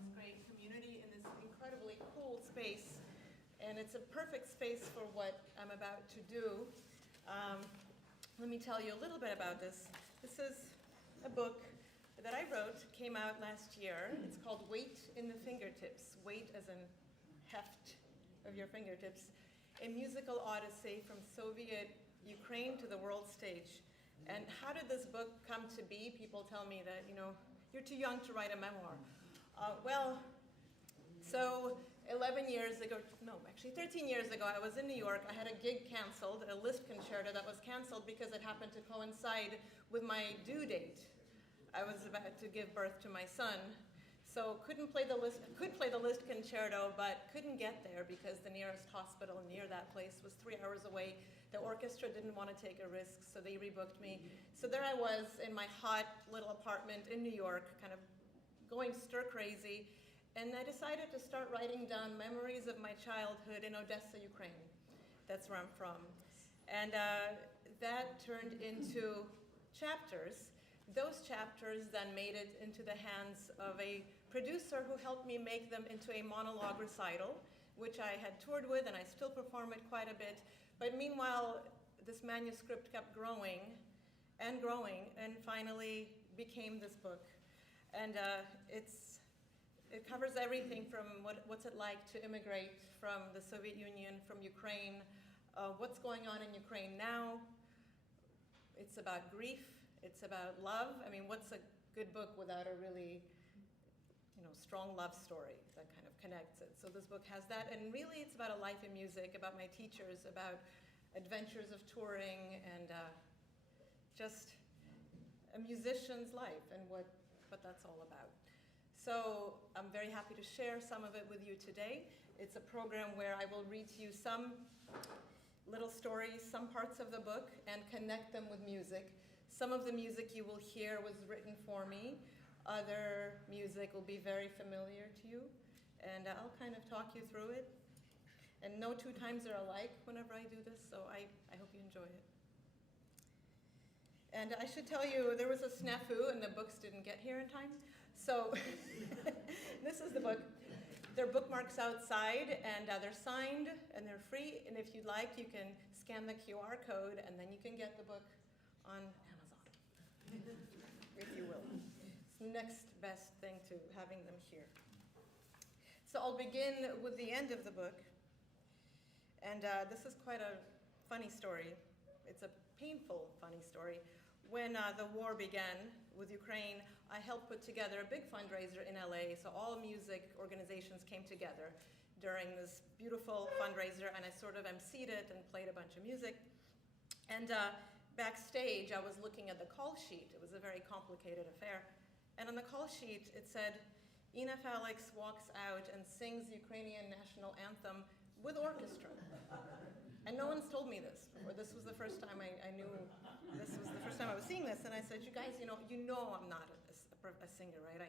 this great community in this incredibly cool space. And it's a perfect space for what I'm about to do. Let me tell you a little bit about this. This is a book that I wrote, came out last year. It's called Weight in the Fingertips. Weight as in heft of your fingertips. A musical odyssey from Soviet Ukraine to the world stage. And how did this book come to be? People tell me that, you're too young to write a memoir. So 13 years ago, I was in New York. I had a gig canceled, a Liszt concerto that was canceled because it happened to coincide with my due date. I was about to give birth to my son. So could play the Liszt concerto, but couldn't get there because the nearest hospital near that place was 3 hours away. The orchestra didn't want to take a risk, so they rebooked me. So there I was in my hot little apartment in New York, kind of going stir crazy. And I decided to start writing down memories of my childhood in Odessa, Ukraine. That's where I'm from. And that turned into chapters. Those chapters then made it into the hands of a producer who helped me make them into a monologue recital, which I had toured with, and I still perform it quite a bit. But meanwhile, this manuscript kept growing, and finally became this book. And it covers everything from what's it like to immigrate from the Soviet Union, from Ukraine, what's going on in Ukraine now. It's about grief, it's about love. I mean, what's a good book without a really, strong love story that kind of connects it? So this book has that, and really it's about a life in music, about my teachers, about adventures of touring, and just a musician's life and what that's all about. So I'm very happy to share some of it with you today. It's a program where I will read to you some little stories, some parts of the book, and connect them with music. Some of the music you will hear was written for me. Other music will be very familiar to you, and I'll kind of talk you through it. And no two times are alike whenever I do this, so I hope you enjoy it. And I should tell you, there was a snafu and the books didn't get here in time. So this is the book. There are bookmarks outside, and they're signed, and they're free. And if you'd like, you can scan the QR code, and then you can get the book on Amazon, if you will. It's the next best thing to having them here. So I'll begin with the end of the book. And this is quite a funny story. It's a painful, funny story. When the war began with Ukraine, I helped put together a big fundraiser in LA. So all music organizations came together during this beautiful fundraiser, and I sort of emceed it and played a bunch of music. And backstage, I was looking at the call sheet. It was a very complicated affair. And on the call sheet, it said, Inna Faliks walks out and sings the Ukrainian national anthem with orchestra. And no one's told me this before. This was the first time I knew, this was the first time I was seeing this. And I said, you guys, you know I'm not a singer, right?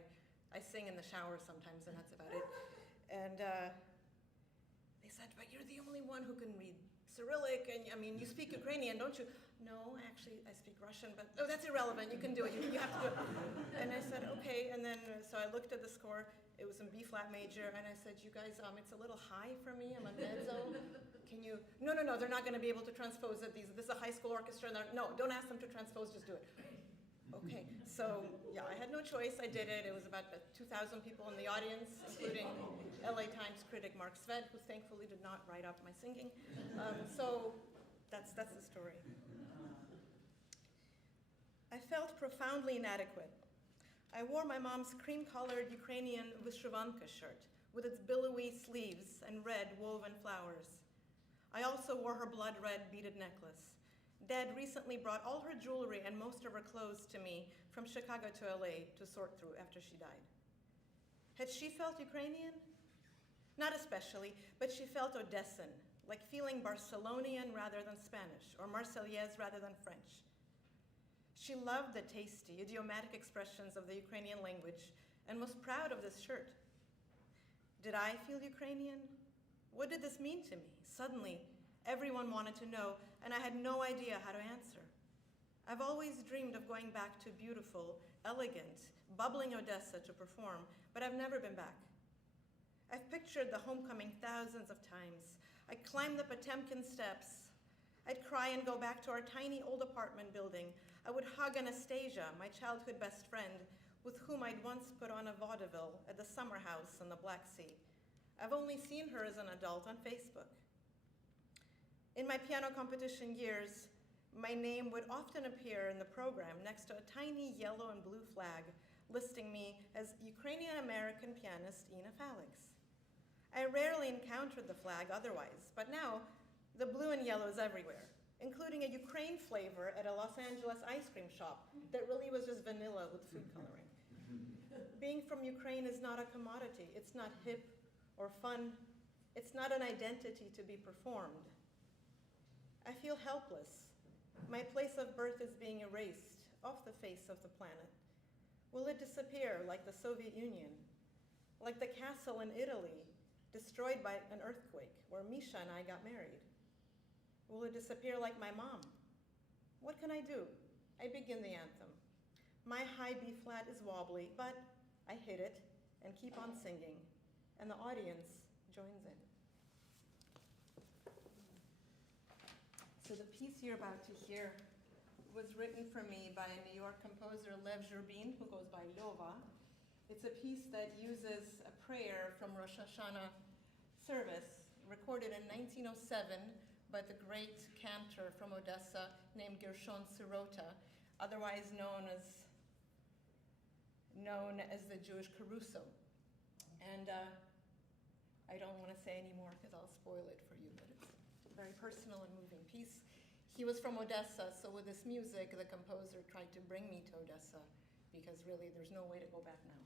I sing in the shower sometimes, and that's about it. And they said, but you're the only one who can read Cyrillic, and I mean, you speak Ukrainian, don't you? No, actually, I speak Russian, but, oh, that's irrelevant, you can do it, you have to do it. And I said, okay, and then, so I looked at the score, it was in B-flat major, and I said, you guys, it's a little high for me, I'm a mezzo, can you, no, they're not gonna be able to transpose it, this is a high school orchestra, and no, don't ask them to transpose, just do it. Okay, so yeah, I had no choice, I did it. It was about 2,000 people in the audience, including LA Times critic Mark Sved, who thankfully did not write up my singing. So that's the story. I felt profoundly inadequate. I wore my mom's cream-colored Ukrainian Vyshyvanka shirt with its billowy sleeves and red woven flowers. I also wore her blood-red beaded necklace. Dad recently brought all her jewelry and most of her clothes to me from Chicago to LA to sort through after she died. Had she felt Ukrainian? Not especially, but she felt Odessan, like feeling Barcelonian rather than Spanish, or Marseillaise rather than French. She loved the tasty, idiomatic expressions of the Ukrainian language and was proud of this shirt. Did I feel Ukrainian? What did this mean to me? Suddenly, everyone wanted to know, and I had no idea how to answer. I've always dreamed of going back to beautiful, elegant, bubbling Odessa to perform, but I've never been back. I've pictured the homecoming thousands of times. I'd climb the Potemkin steps. I'd cry and go back to our tiny old apartment building. I would hug Anastasia, my childhood best friend, with whom I'd once put on a vaudeville at the summer house on the Black Sea. I've only seen her as an adult on Facebook. In my piano competition years, my name would often appear in the program next to a tiny yellow and blue flag listing me as Ukrainian-American pianist Inna Faliks. I rarely encountered the flag otherwise, but now the blue and yellow is everywhere, including a Ukraine flavor at a Los Angeles ice cream shop that really was just vanilla with food coloring. Being from Ukraine is not a commodity. It's not hip or fun. It's not an identity to be performed. I feel helpless. My place of birth is being erased off the face of the planet. Will it disappear like the Soviet Union? Like the castle in Italy, destroyed by an earthquake, where Misha and I got married? Will it disappear like my mom? What can I do? I begin the anthem. My high B flat is wobbly, but I hit it and keep on singing, and the audience joins in. So the piece you're about to hear was written for me by a New York composer, Lev Zhurbin, who goes by Lova. It's a piece that uses a prayer from Rosh Hashanah service, recorded in 1907 by the great cantor from Odessa named Gershon Sirota, otherwise known as the Jewish Caruso. And I don't want to say any more because I'll spoil it for you, but it's a very personal and moving piece. He was from Odessa, so with this music, the composer tried to bring me to Odessa because really there's no way to go back now.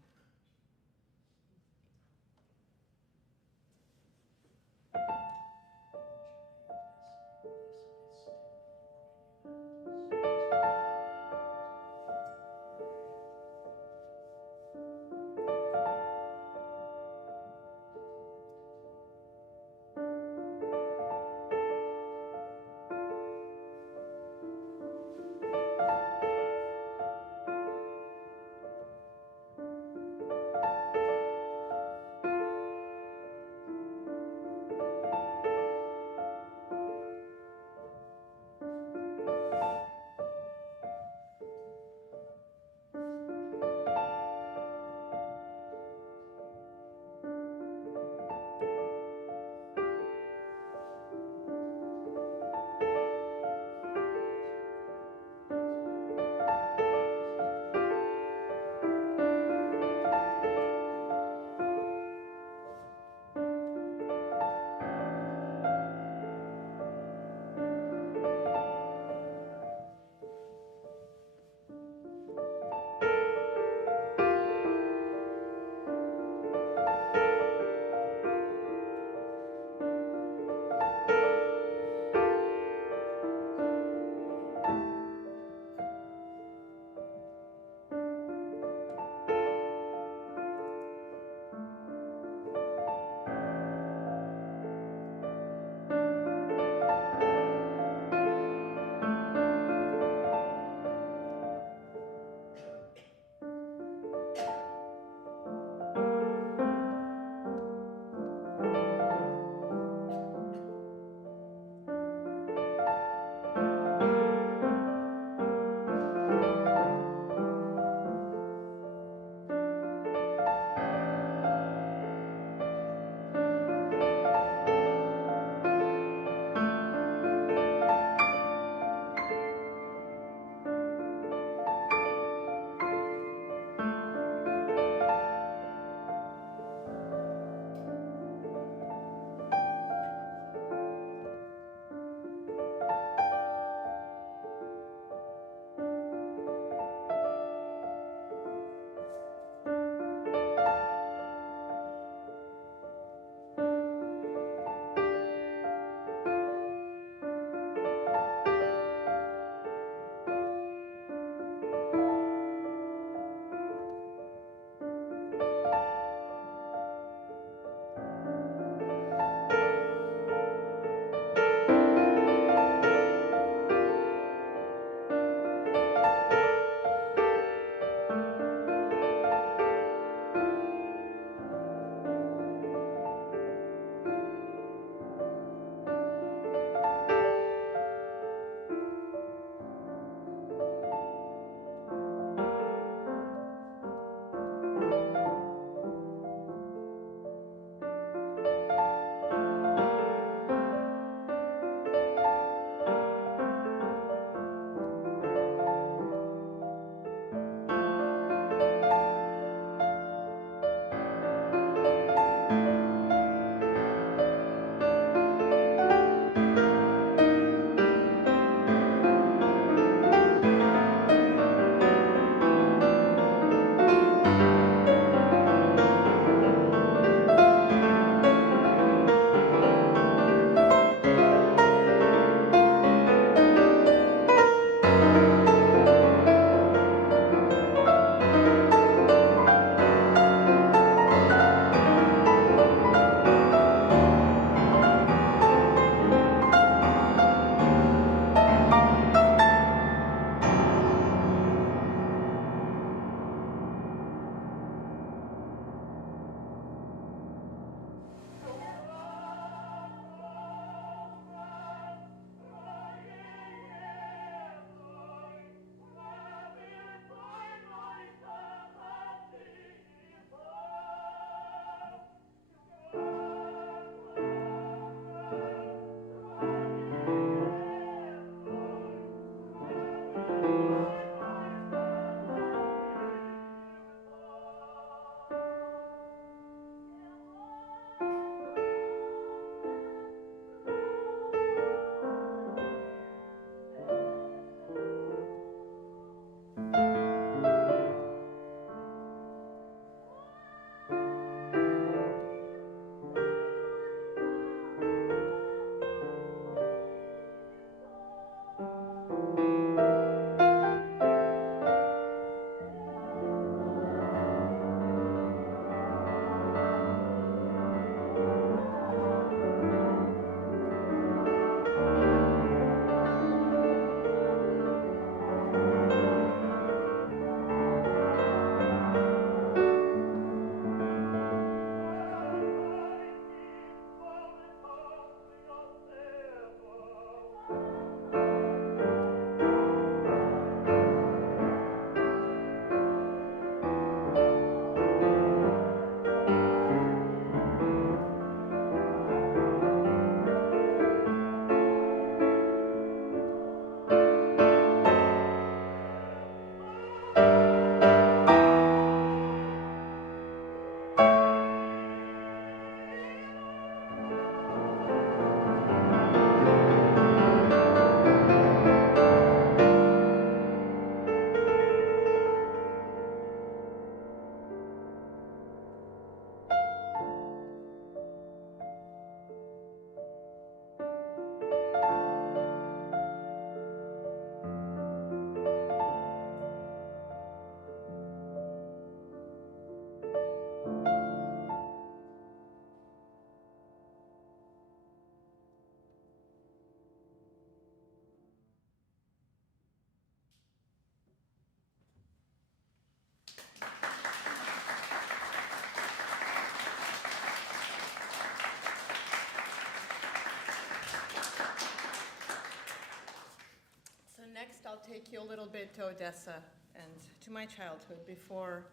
you a little bit to Odessa and to my childhood before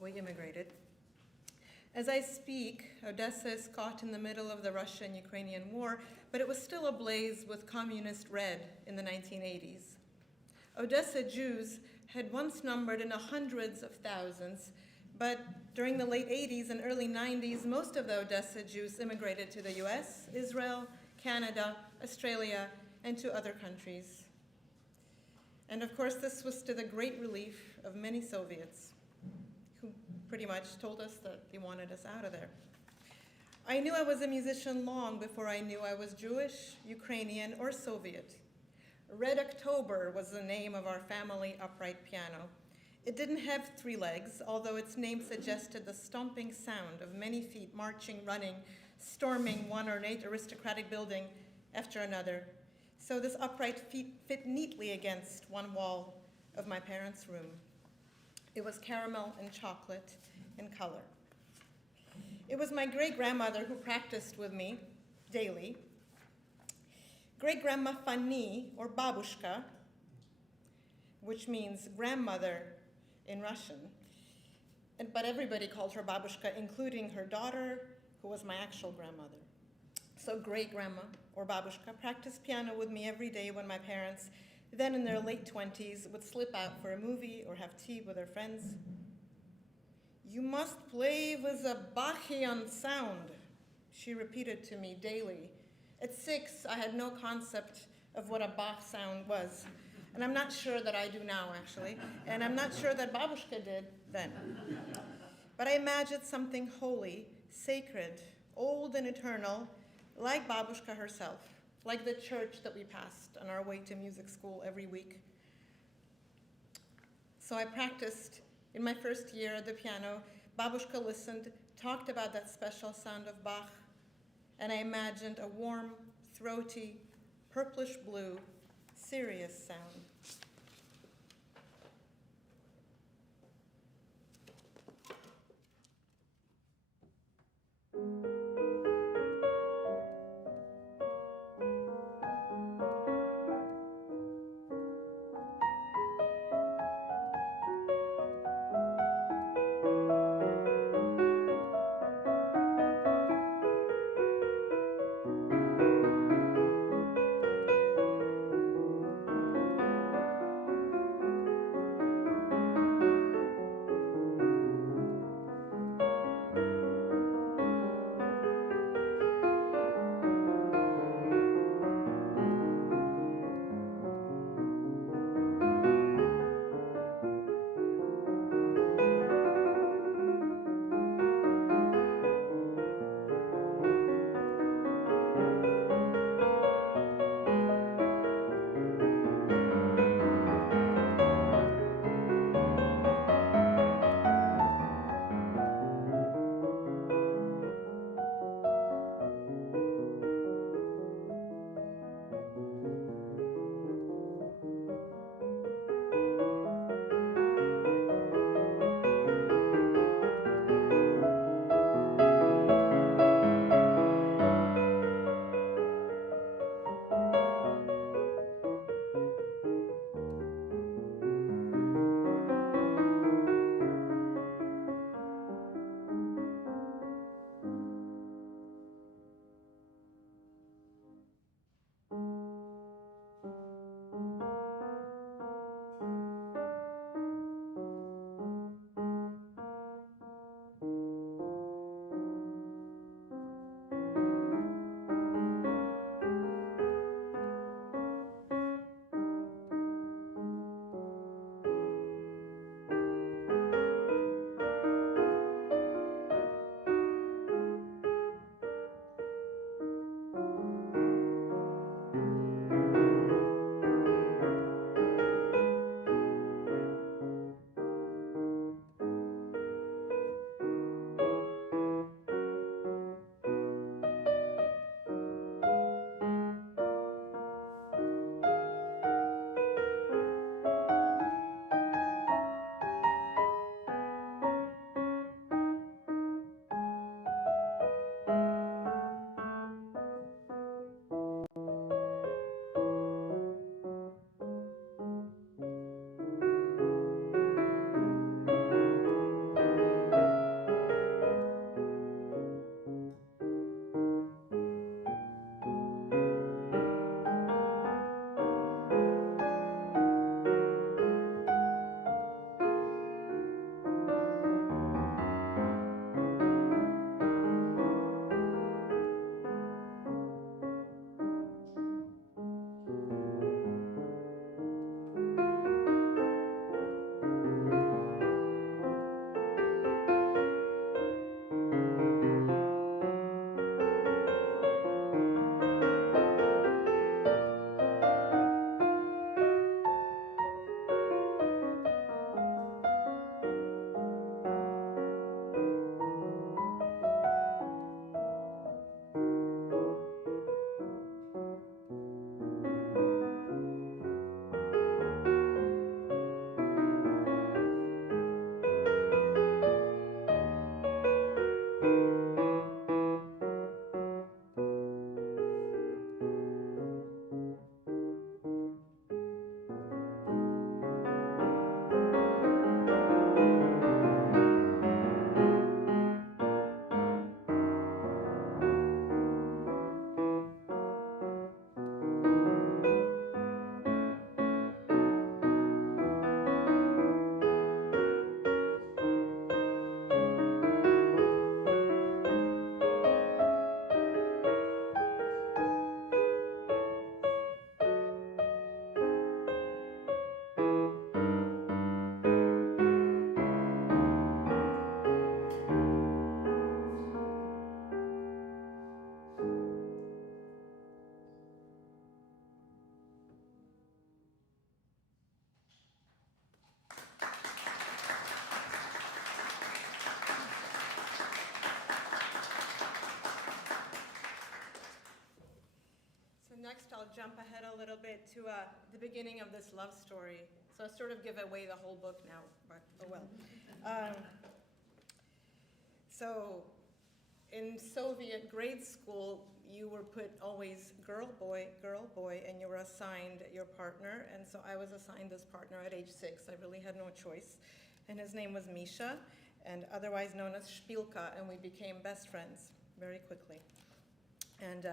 we immigrated. As I speak, Odessa is caught in the middle of the Russian-Ukrainian war, but it was still ablaze with communist red in the 1980s. Odessa Jews had once numbered in the hundreds of thousands, but during the late 80s and early 90s, most of the Odessa Jews immigrated to the US, Israel, Canada, Australia, and to other countries. And of course, this was to the great relief of many Soviets who pretty much told us that they wanted us out of there. I knew I was a musician long before I knew I was Jewish, Ukrainian, or Soviet. Red October was the name of our family upright piano. It didn't have 3 legs, although its name suggested the stomping sound of many feet marching, running, storming one ornate aristocratic building after another. So this upright feet fit neatly against one wall of my parents' room. It was caramel and chocolate in color. It was my great-grandmother who practiced with me daily. Great-grandma Fanny, or babushka, which means grandmother in Russian, but everybody called her babushka, including her daughter, who was my actual grandmother. So great-grandma, or babushka, practiced piano with me every day when my parents, then in their late 20s, would slip out for a movie or have tea with their friends. "You must play with a Bachian sound," she repeated to me daily. At 6, I had no concept of what a Bach sound was. And I'm not sure that I do now, actually. And I'm not sure that babushka did then. But I imagined something holy, sacred, old and eternal, like babushka herself, like the church that we passed on our way to music school every week. So I practiced in my first year at the piano. Babushka listened, talked about that special sound of Bach, and I imagined a warm, throaty, purplish blue, serious sound. little bit to the beginning of this love story. So I sort of give away the whole book now, but oh well. So in Soviet grade school, you were put always girl, boy, and you were assigned your partner. And so I was assigned this partner at age 6. I really had no choice. And his name was Misha, and otherwise known as Shpilka, and we became best friends very quickly. And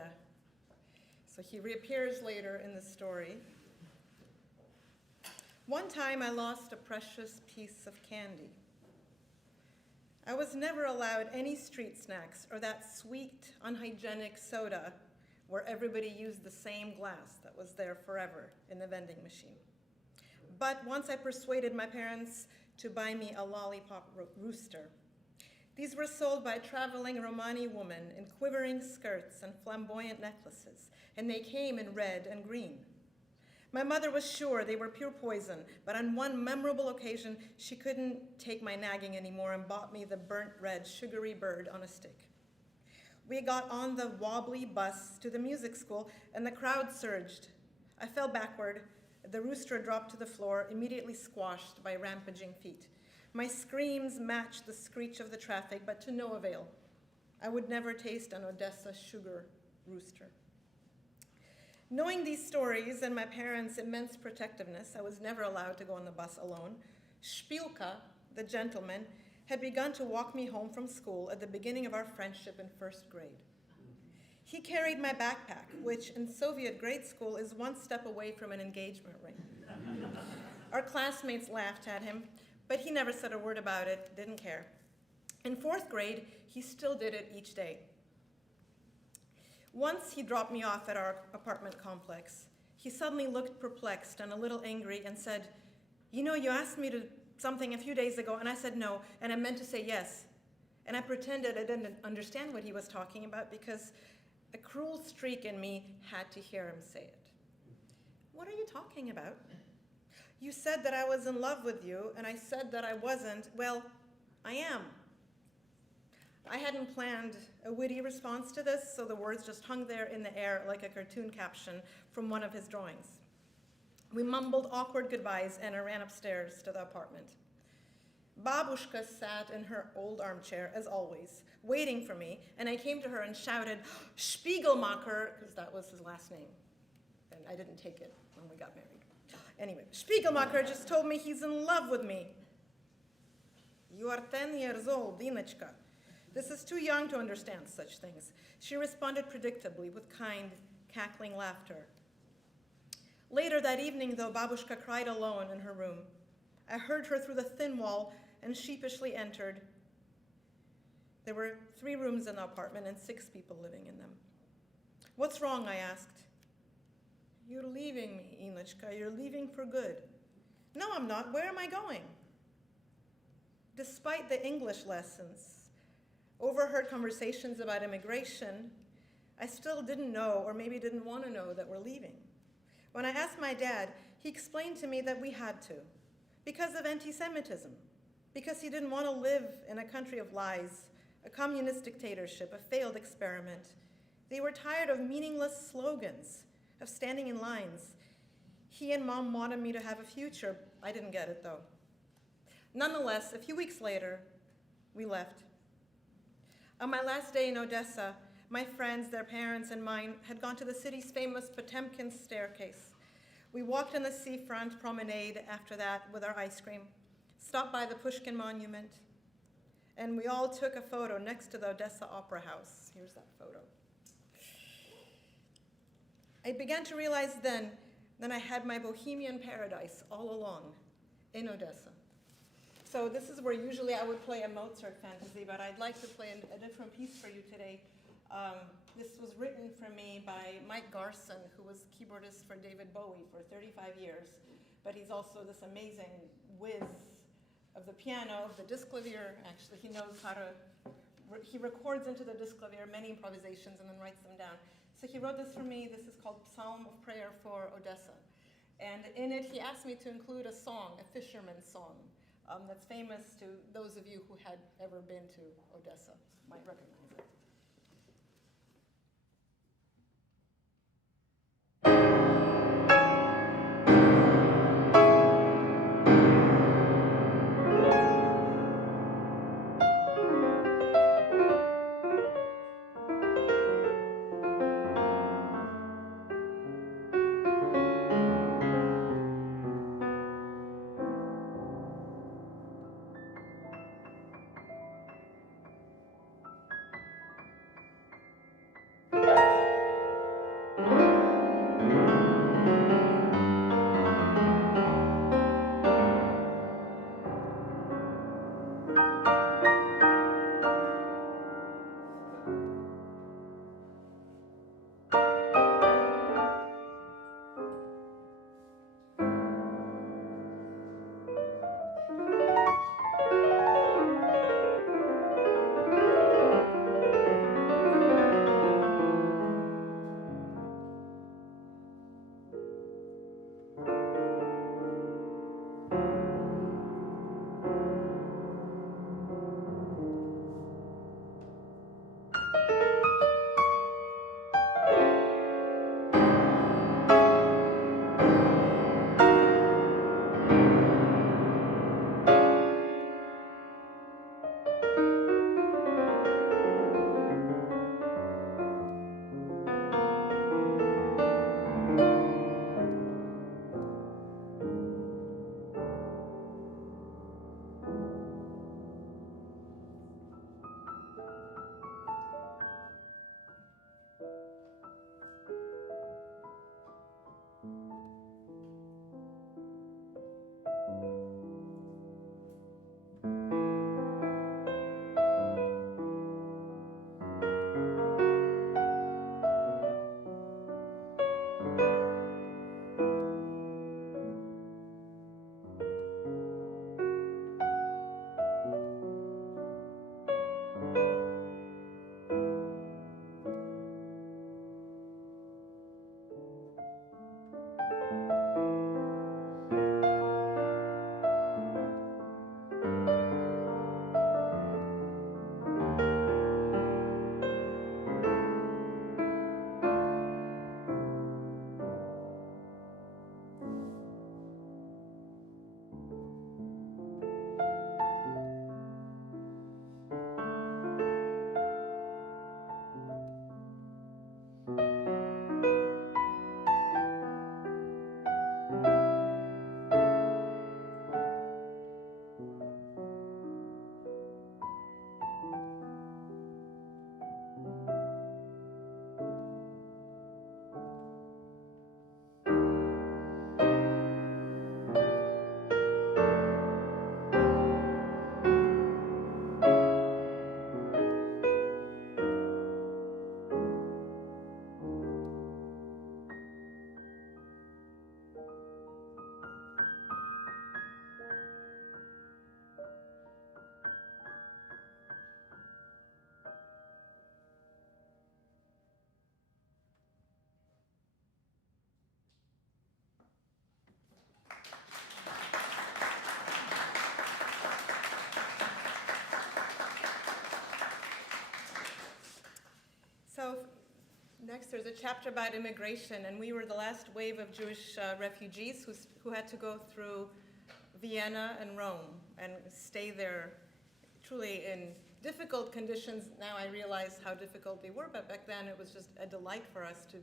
so he reappears later in the story. One time I lost a precious piece of candy. I was never allowed any street snacks or that sweet, unhygienic soda where everybody used the same glass that was there forever in the vending machine. But once I persuaded my parents to buy me a lollipop rooster. These were sold by a traveling Romani woman in quivering skirts and flamboyant necklaces, and they came in red and green. My mother was sure they were pure poison, but on one memorable occasion, she couldn't take my nagging anymore and bought me the burnt red, sugary bird on a stick. We got on the wobbly bus to the music school, and the crowd surged. I fell backward. The rooster dropped to the floor, immediately squashed by rampaging feet. My screams matched the screech of the traffic, but to no avail. I would never taste an Odessa sugar rooster. Knowing these stories and my parents' immense protectiveness, I was never allowed to go on the bus alone. Shpilka, the gentleman, had begun to walk me home from school at the beginning of our friendship in first grade. He carried my backpack, which in Soviet grade school is one step away from an engagement ring. Our classmates laughed at him, but he never said a word about it, didn't care. In fourth grade, he still did it each day. Once he dropped me off at our apartment complex. He suddenly looked perplexed and a little angry and said, "You know, you asked me to something a few days ago, and I said no, and I meant to say yes." And I pretended I didn't understand what he was talking about because a cruel streak in me had to hear him say it. "What are you talking about? You said that I was in love with you, and I said that I wasn't. Well, I am." I hadn't planned a witty response to this, so the words just hung there in the air like a cartoon caption from one of his drawings. We mumbled awkward goodbyes, and I ran upstairs to the apartment. Babushka sat in her old armchair, as always, waiting for me, and I came to her and shouted, "Spiegelmacher," because that was his last name, and I didn't take it when we got married. Anyway, "Spiegelmacher just told me he's in love with me." "You are 10 years old, Inachka. This is too young to understand such things." She responded predictably with kind, cackling laughter. Later that evening, though, Babushka cried alone in her room. I heard her through the thin wall and sheepishly entered. There were 3 rooms in the apartment and 6 people living in them. "What's wrong?" I asked. "You're leaving me, Inachka. You're leaving for good." "No, I'm not. Where am I going?" Despite the English lessons, overheard conversations about immigration, I still didn't know, or maybe didn't want to know, that we're leaving. When I asked my dad, he explained to me that we had to, because of anti-Semitism, because he didn't want to live in a country of lies, a communist dictatorship, a failed experiment. They were tired of meaningless slogans, of standing in lines. He and Mom wanted me to have a future. I didn't get it, though. Nonetheless, a few weeks later, we left. On my last day in Odessa, my friends, their parents, and mine had gone to the city's famous Potemkin staircase. We walked on the seafront promenade after that with our ice cream, stopped by the Pushkin Monument, and we all took a photo next to the Odessa Opera House. Here's that photo. I began to realize then that I had my bohemian paradise all along in Odessa. So this is where usually I would play a Mozart fantasy, but I'd like to play a different piece for you today. This was written for me by Mike Garson, who was keyboardist for David Bowie for 35 years, but he's also this amazing whiz of the piano, of the disclavier. Actually, he knows how to, he records into the disclavier many improvisations and then writes them down. So he wrote this for me. This is called Psalm of Prayer for Odessa. And in it, he asked me to include a song, a fisherman's song, that's famous to those of you who had ever been to Odessa, might recognize it. there's a chapter about immigration, and we were the last wave of Jewish refugees who had to go through Vienna and Rome and stay there truly in difficult conditions. Now I realize how difficult they were, but back then it was just a delight for us to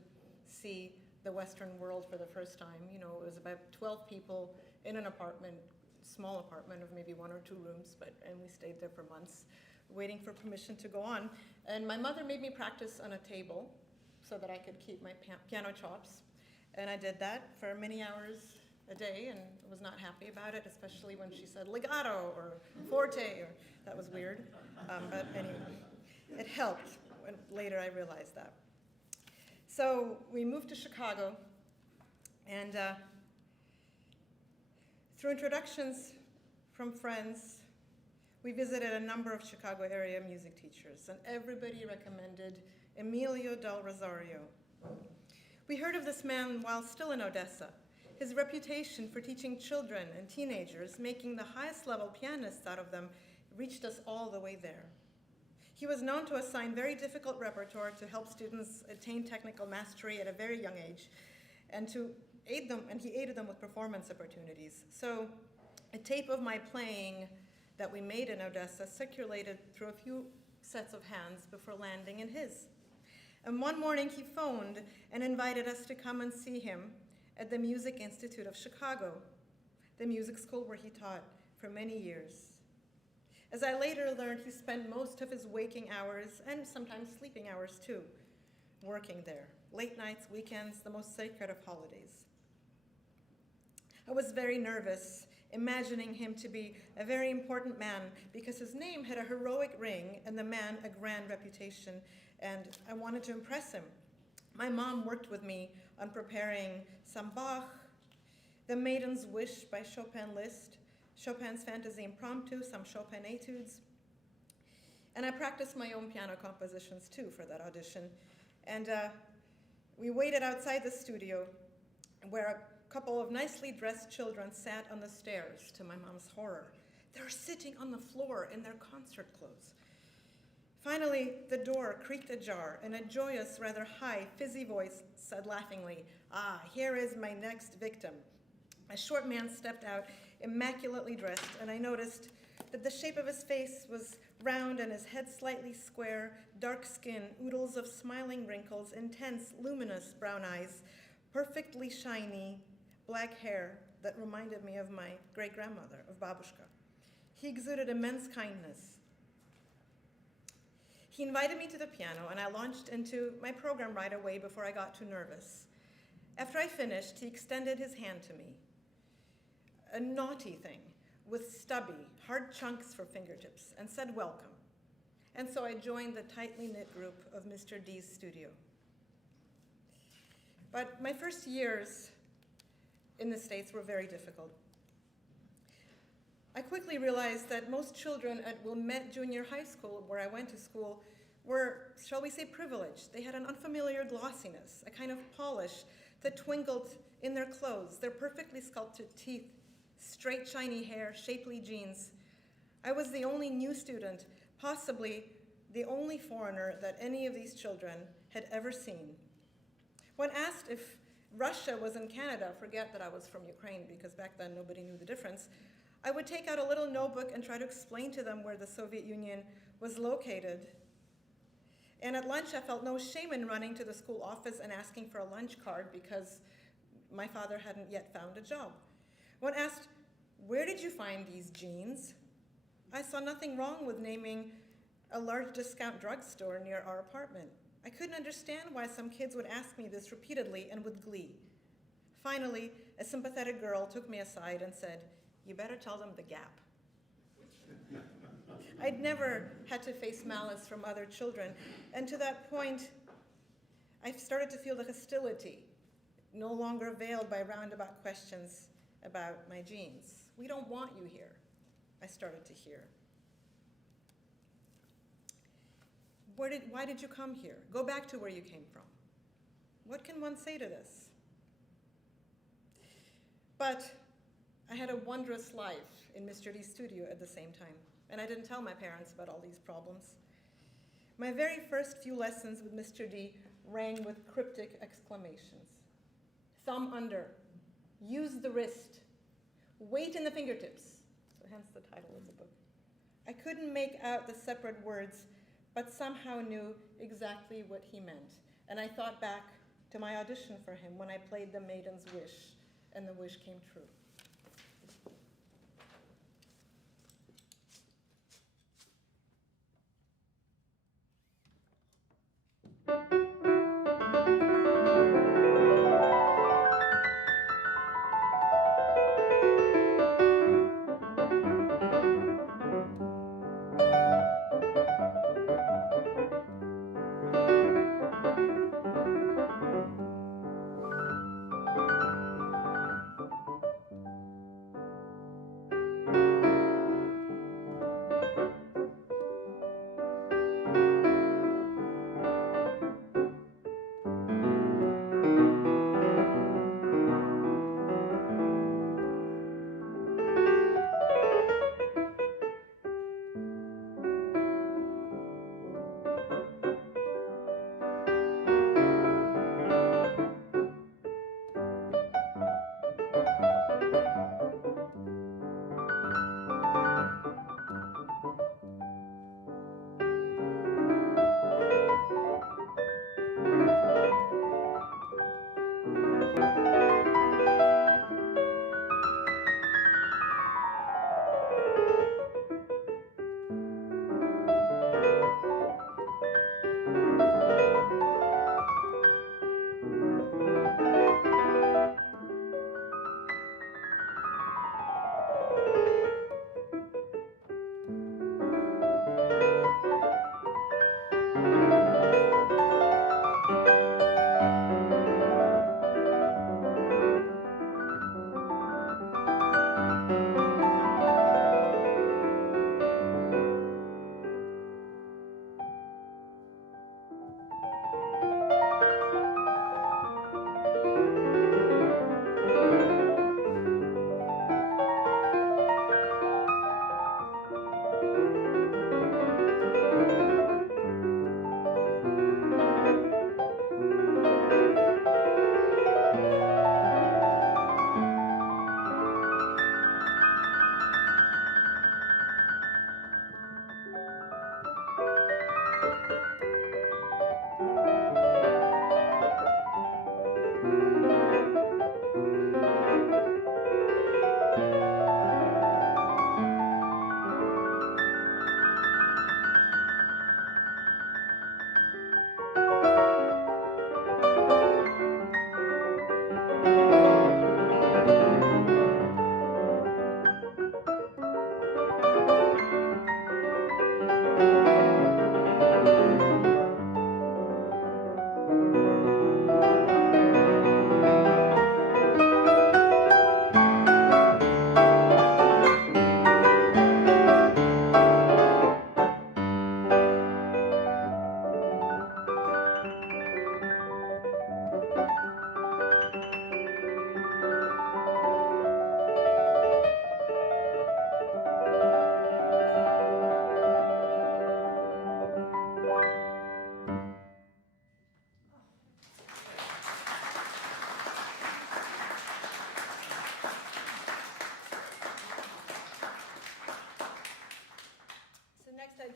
see the Western world for the first time. You know, it was about 12 people in an apartment, small apartment of maybe 1 or 2 rooms, and we stayed there for months, waiting for permission to go on. And my mother made me practice on a table so that I could keep my piano chops. And I did that for many hours a day and was not happy about it, especially when she said legato or forte, or that was weird. But anyway, it helped when later I realized that. So we moved to Chicago, and through introductions from friends, we visited a number of Chicago area music teachers, and everybody recommended Emilio del Rosario. We heard of this man while still in Odessa. His reputation for teaching children and teenagers, making the highest level pianists out of them, reached us all the way there. He was known to assign very difficult repertoire to help students attain technical mastery at a very young age, and he aided them with performance opportunities. So a tape of my playing that we made in Odessa circulated through a few sets of hands before landing in his. And one morning he phoned and invited us to come and see him at the Music Institute of Chicago, the music school where he taught for many years. As I later learned, he spent most of his waking hours, and sometimes sleeping hours too, working there. Late nights, weekends, the most sacred of holidays. I was very nervous, imagining him to be a very important man because his name had a heroic ring and the man a grand reputation, and I wanted to impress him. My mom worked with me on preparing some Bach, The Maiden's Wish by Chopin Liszt, Chopin's Fantasy Impromptu, some Chopin etudes. And I practiced my own piano compositions too for that audition. And we waited outside the studio where a couple of nicely dressed children sat on the stairs, to my mom's horror. They were sitting on the floor in their concert clothes. Finally, the door creaked ajar, and a joyous, rather high, fizzy voice said laughingly, "Ah, here is my next victim." A short man stepped out, immaculately dressed, and I noticed that the shape of his face was round and his head slightly square, dark skin, oodles of smiling wrinkles, intense, luminous brown eyes, perfectly shiny black hair that reminded me of my great-grandmother, of Babushka. He exuded immense kindness. He invited me to the piano, and I launched into my program right away before I got too nervous. After I finished, he extended his hand to me, a naughty thing with stubby, hard chunks for fingertips, and said welcome. And so I joined the tightly knit group of Mr. D's studio. But my first years in the States were very difficult. I quickly realized that most children at Wilmette Junior High School, where I went to school, were, shall we say, privileged. They had an unfamiliar glossiness, a kind of polish that twinkled in their clothes, their perfectly sculpted teeth, straight, shiny hair, shapely jeans. I was the only new student, possibly the only foreigner that any of these children had ever seen. When asked if Russia was in Canada, forget that I was from Ukraine, because back then nobody knew the difference, I would take out a little notebook and try to explain to them where the Soviet Union was located. And at lunch, I felt no shame in running to the school office and asking for a lunch card because my father hadn't yet found a job. When asked, "Where did you find these jeans?" I saw nothing wrong with naming a large discount drugstore near our apartment. I couldn't understand why some kids would ask me this repeatedly and with glee. Finally, a sympathetic girl took me aside and said, "You better tell them the Gap." I'd never had to face malice from other children, and to that point, I started to feel the hostility, no longer veiled by roundabout questions about my genes. "We don't want you here," I started to hear. Why did you come here? Go back to where you came from. What can one say to this? But I had a wondrous life in Mr. D's studio at the same time, and I didn't tell my parents about all these problems. My very first few lessons with Mr. D rang with cryptic exclamations. Thumb under, use the wrist, weight in the fingertips, so hence the title of the book. I couldn't make out the separate words, but somehow knew exactly what he meant. And I thought back to my audition for him when I played The Maiden's Wish, and the wish came true.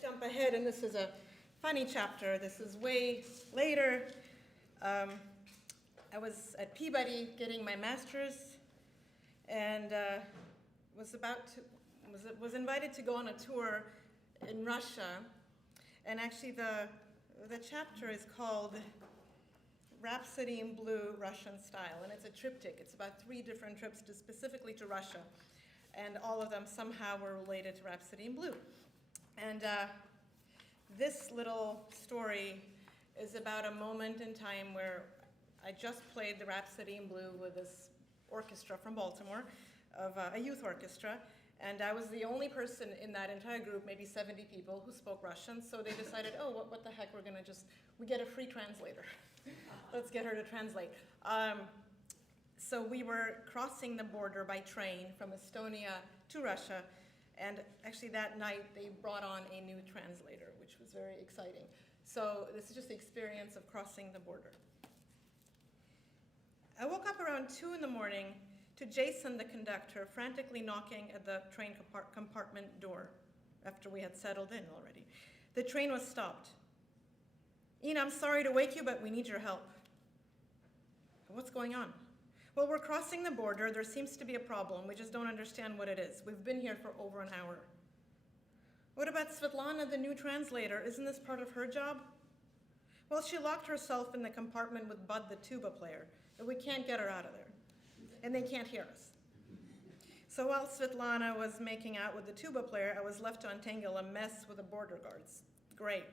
Jump ahead, and this is a funny chapter. This is way later. I was at Peabody getting my master's, and was invited to go on a tour in Russia. And actually, the chapter is called Rhapsody in Blue, Russian Style, and it's a triptych. It's about 3 different trips specifically to Russia, and all of them somehow were related to Rhapsody in Blue. And this little story is about a moment in time where I just played the Rhapsody in Blue with this orchestra from Baltimore, of a youth orchestra, and I was the only person in that entire group, maybe 70 people, who spoke Russian, so they decided, oh, what the heck, we get a free translator. Let's get her to translate. So we were crossing the border by train from Estonia to Russia, and actually that night they brought on a new translator, which was very exciting. So this is just the experience of crossing the border. I woke up around 2 in the morning to Jason, the conductor, frantically knocking at the train compartment door after we had settled in already. The train was stopped. Inna, I'm sorry to wake you, but we need your help. What's going on? Well, we're crossing the border. There seems to be a problem. We just don't understand what it is. We've been here for over an hour. What about Svetlana, the new translator? Isn't this part of her job? Well, she locked herself in the compartment with Bud, the tuba player, but we can't get her out of there. And they can't hear us. So while Svetlana was making out with the tuba player, I was left to untangle a mess with the border guards. Great.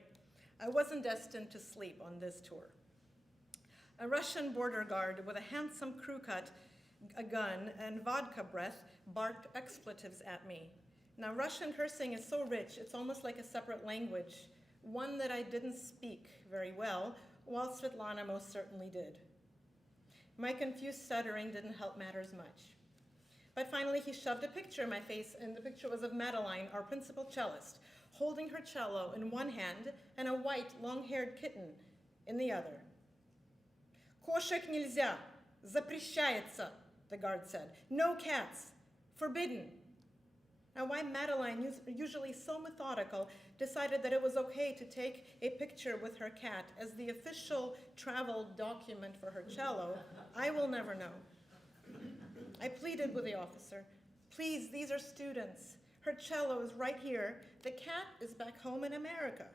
I wasn't destined to sleep on this tour. A Russian border guard with a handsome crew cut, a gun, and vodka breath barked expletives at me. Now, Russian cursing is so rich, it's almost like a separate language, one that I didn't speak very well, while Svetlana most certainly did. My confused stuttering didn't help matters much. But finally, he shoved a picture in my face, and the picture was of Madeline, our principal cellist, holding her cello in one hand and a white, long-haired kitten in the other. Кошек нельзя, запрещается, the guard said. No cats, forbidden. Now, why Madeline, usually so methodical, decided that it was okay to take a picture with her cat as the official travel document for her cello, I will never know. I pleaded with the officer, please, these are students. Her cello is right here. The cat is back home in America.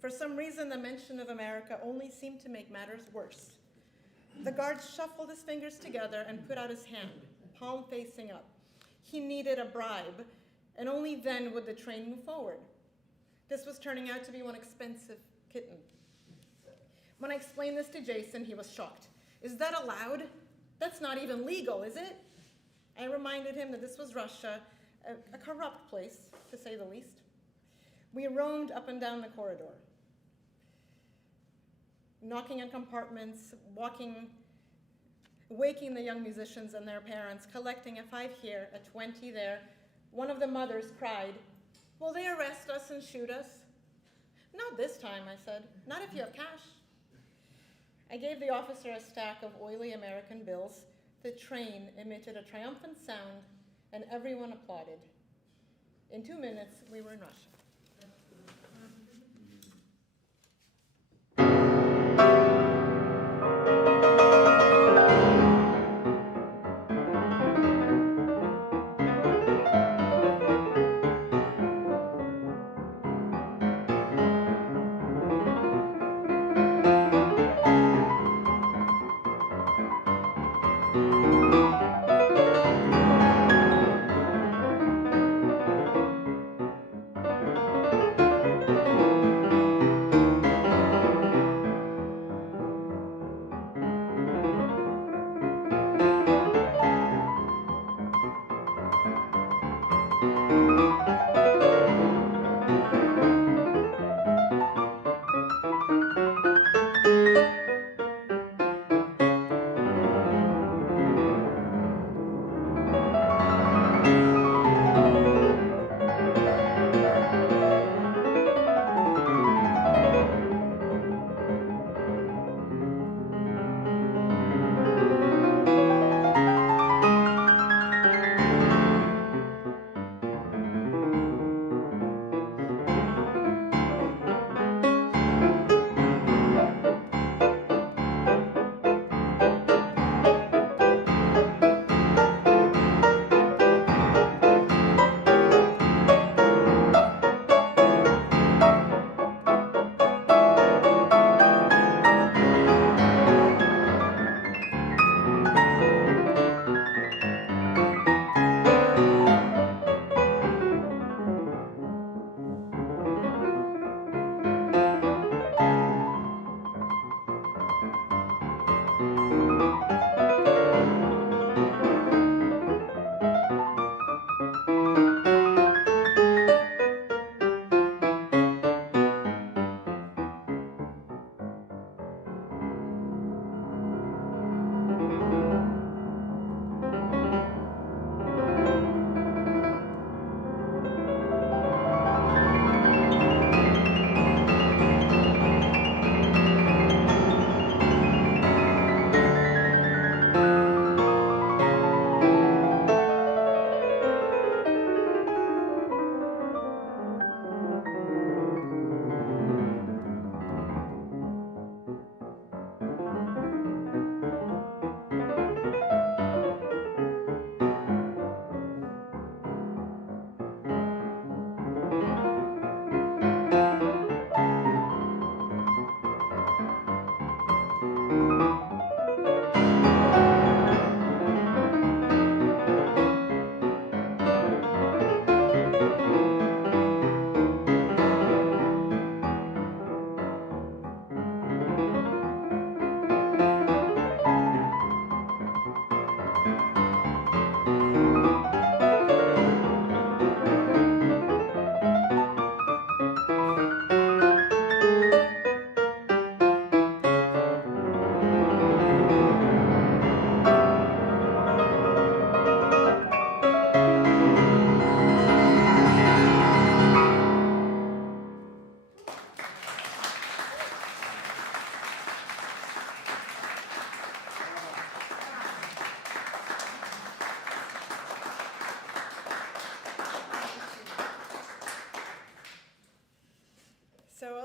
For some reason, the mention of America only seemed to make matters worse. The guard shuffled his fingers together and put out his hand, palm facing up. He needed a bribe, and only then would the train move forward. This was turning out to be one expensive kitten. When I explained this to Jason, he was shocked. Is that allowed? That's not even legal, is it? I reminded him that this was Russia, a corrupt place, to say the least. We roamed up and down the corridor, knocking on compartments, waking the young musicians and their parents, collecting a 5 here, a 20 there. One of the mothers cried, will they arrest us and shoot us? Not this time, I said, not if you have cash. I gave the officer a stack of oily American bills. The train emitted a triumphant sound, and everyone applauded. In 2 minutes, we were in Russia.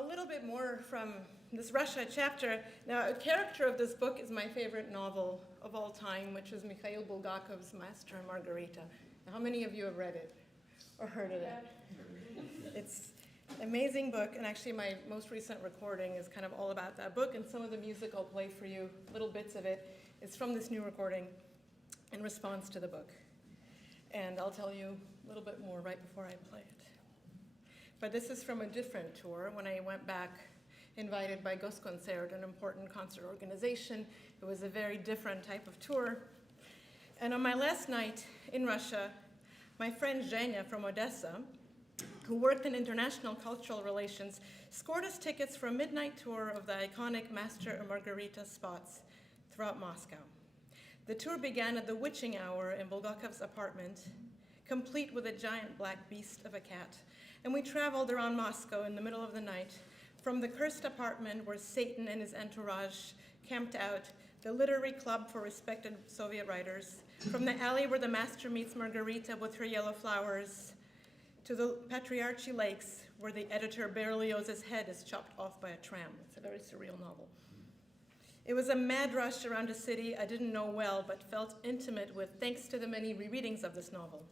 a little bit more from this Russia chapter. Now, a character of this book is my favorite novel of all time, which is Mikhail Bulgakov's Master and Margarita. Now, how many of you have read it or heard of it? It's an amazing book, and actually my most recent recording is kind of all about that book, and some of the music I'll play for you, little bits of it, is from this new recording in response to the book. And I'll tell you a little bit more right before I play it. But this is from a different tour. When I went back, invited by Goskoncert, an important concert organization, it was a very different type of tour. And on my last night in Russia, my friend Zhenya from Odessa, who worked in international cultural relations, scored us tickets for a midnight tour of the iconic Master and Margarita spots throughout Moscow. The tour began at the witching hour in Bulgakov's apartment, complete with a giant black beast of a cat. And we traveled around Moscow in the middle of the night, from the cursed apartment where Satan and his entourage camped out, the literary club for respected Soviet writers, from the alley where the master meets Margarita with her yellow flowers, to the Patriarchy Lakes, where the editor Berlioz's head is chopped off by a tram. It's a very surreal novel. It was a mad rush around a city I didn't know well, but felt intimate with, thanks to the many rereadings of this novel.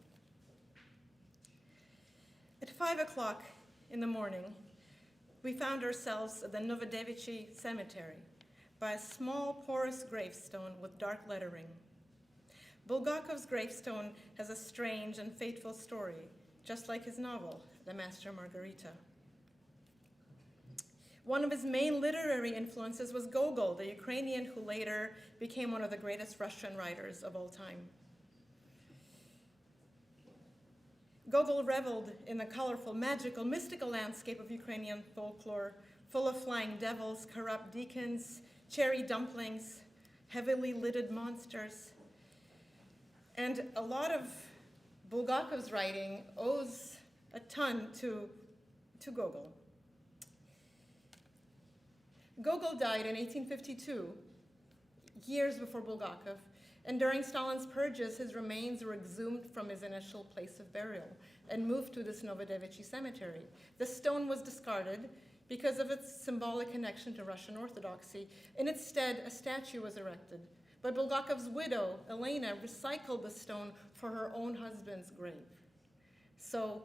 At 5 o'clock in the morning, we found ourselves at the Novodevichy Cemetery by a small porous gravestone with dark lettering. Bulgakov's gravestone has a strange and fateful story, just like his novel, The Master Margarita. One of his main literary influences was Gogol, the Ukrainian who later became one of the greatest Russian writers of all time. Gogol reveled in the colorful, magical, mystical landscape of Ukrainian folklore, full of flying devils, corrupt deacons, cherry dumplings, heavily lidded monsters. And a lot of Bulgakov's writing owes a ton to Gogol. Gogol died in 1852, years before Bulgakov, and during Stalin's purges, his remains were exhumed from his initial place of burial and moved to this Novodevichy cemetery. The stone was discarded because of its symbolic connection to Russian Orthodoxy. In its stead, a statue was erected. But Bulgakov's widow, Elena, recycled the stone for her own husband's grave. So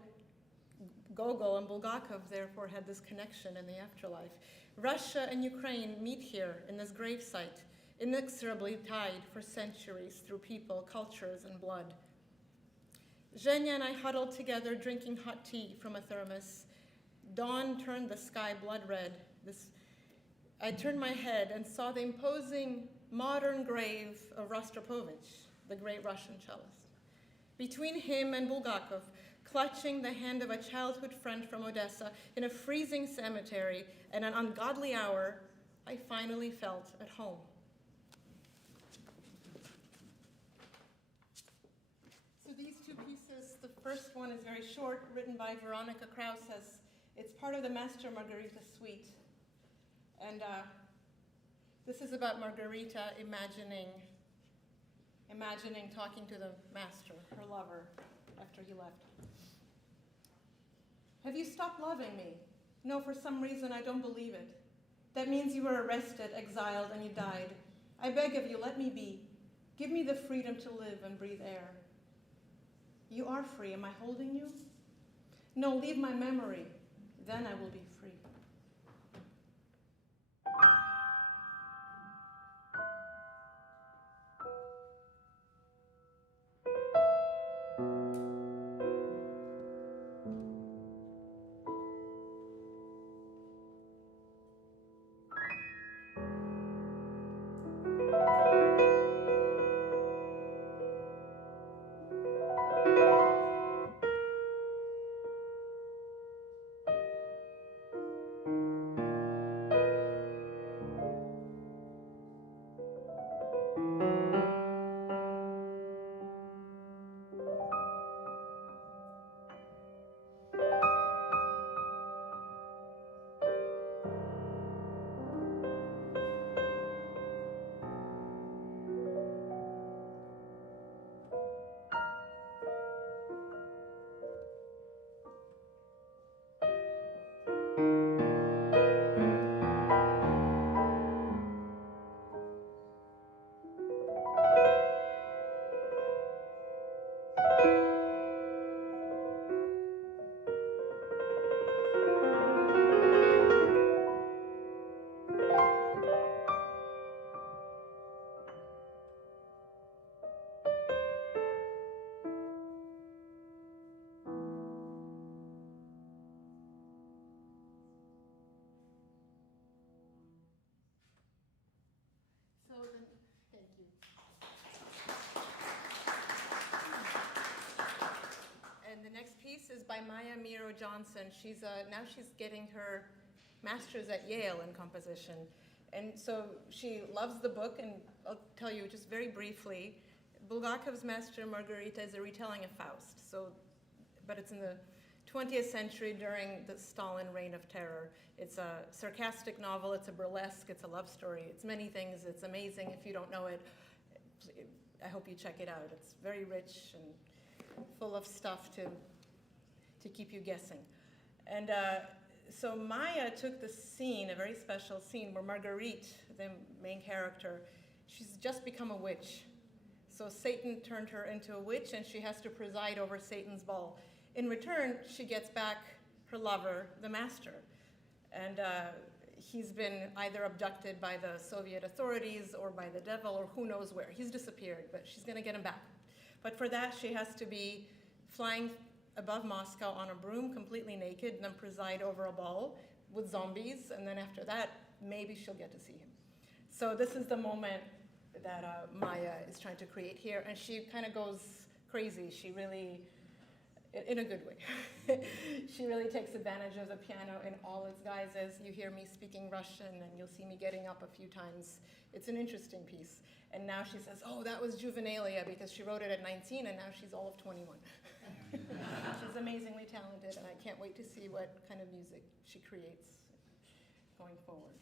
Gogol and Bulgakov therefore had this connection in the afterlife. Russia and Ukraine meet here in this gravesite, inexorably tied for centuries through people, cultures, and blood. Zhenya and I huddled together, drinking hot tea from a thermos. Dawn turned the sky blood red. I turned my head and saw the imposing modern grave of Rostropovich, the great Russian cellist. Between him and Bulgakov, clutching the hand of a childhood friend from Odessa in a freezing cemetery at an ungodly hour, I finally felt at home. So these two pieces, the first one is very short, written by Veronica Krauss. It's part of the Master Margarita suite. And this is about Margarita imagining talking to the master, her lover, after he left. Have you stopped loving me? No, for some reason I don't believe it. That means you were arrested, exiled, and you died. I beg of you, let me be. Give me the freedom to live and breathe air. You are free. Am I holding you? No, leave my memory. Then I will be free. by Maya Miro Johnson. Now she's getting her master's at Yale in composition. And so she loves the book, and I'll tell you just very briefly, Bulgakov's Master Margarita is a retelling of Faust. But it's in the 20th century during the Stalin reign of terror. It's a sarcastic novel, it's a burlesque, it's a love story, it's many things, it's amazing. If you don't know it, I hope you check it out. It's very rich and full of stuff to keep you guessing. And so Maya took the scene, a very special scene, where Marguerite, the main character, she's just become a witch. So Satan turned her into a witch, and she has to preside over Satan's ball. In return, she gets back her lover, the master. And he's been either abducted by the Soviet authorities or by the devil or who knows where. He's disappeared, but she's going to get him back. But for that, she has to be flying above Moscow on a broom, completely naked, and then preside over a ball with zombies. And then after that, maybe she'll get to see him. So this is the moment that Maya is trying to create here. And she kind of goes crazy. She really, in a good way, she really takes advantage of the piano in all its guises. You hear me speaking Russian, and you'll see me getting up a few times. It's an interesting piece. And now she says, oh, that was Juvenilia, because she wrote it at 19, and now she's all of 21. She's amazingly talented, and I can't wait to see what kind of music she creates going forward.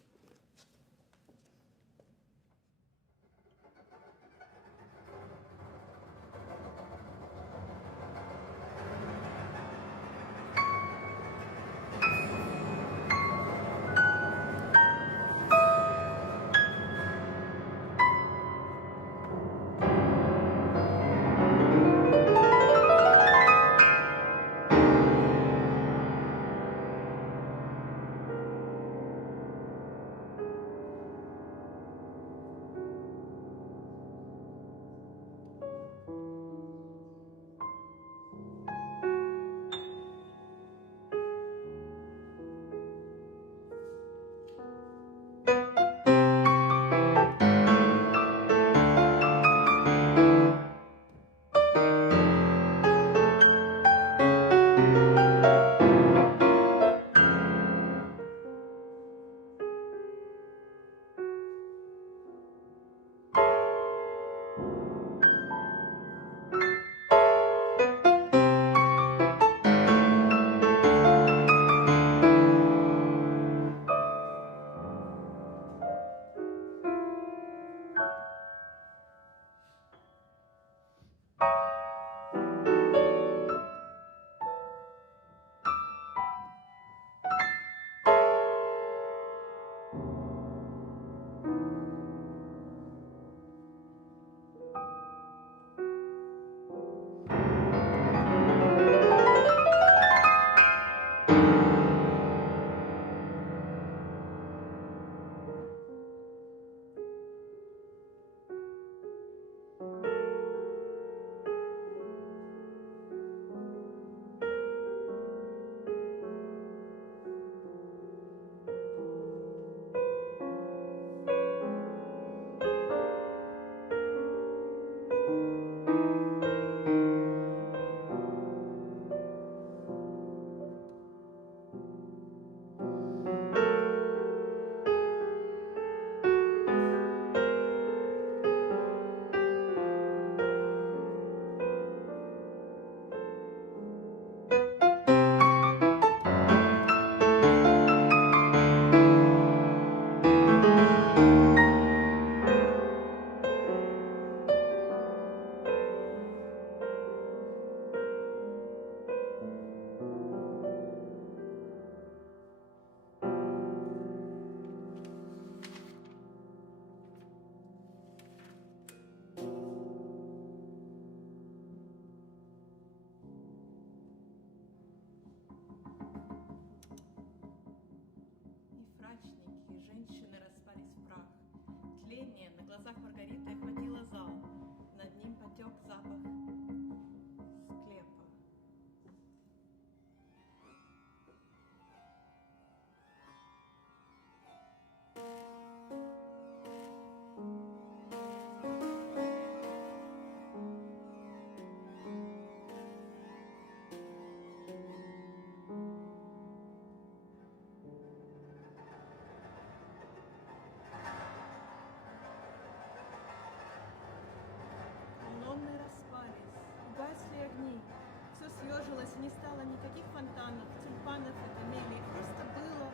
фонтанов, тюльпанов и камелий. Просто было,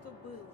что было.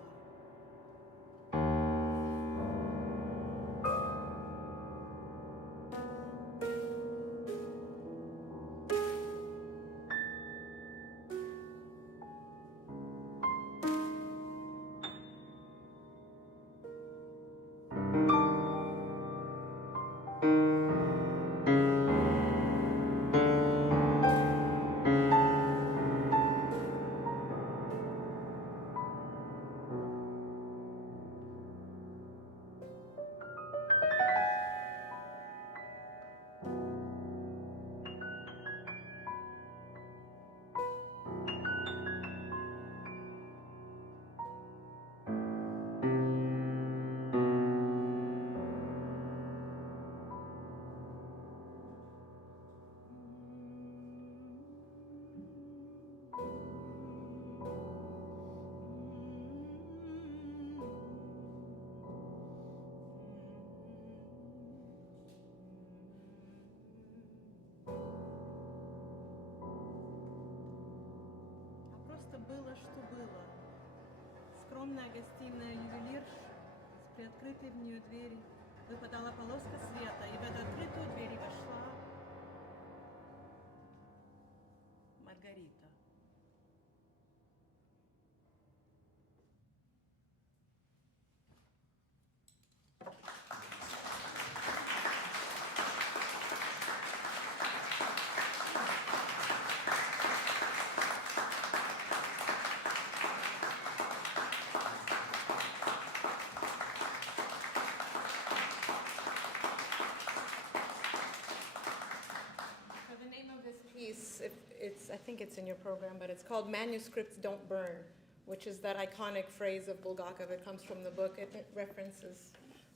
Просто было, что было. Скромная гостиная ювелирш с приоткрытой в нее двери. Выпадала полоска света, и в эту открытую дверь вошла Маргарита. I think it's in your program, but it's called Manuscripts Don't Burn, which is that iconic phrase of Bulgakov. It comes from the book. It references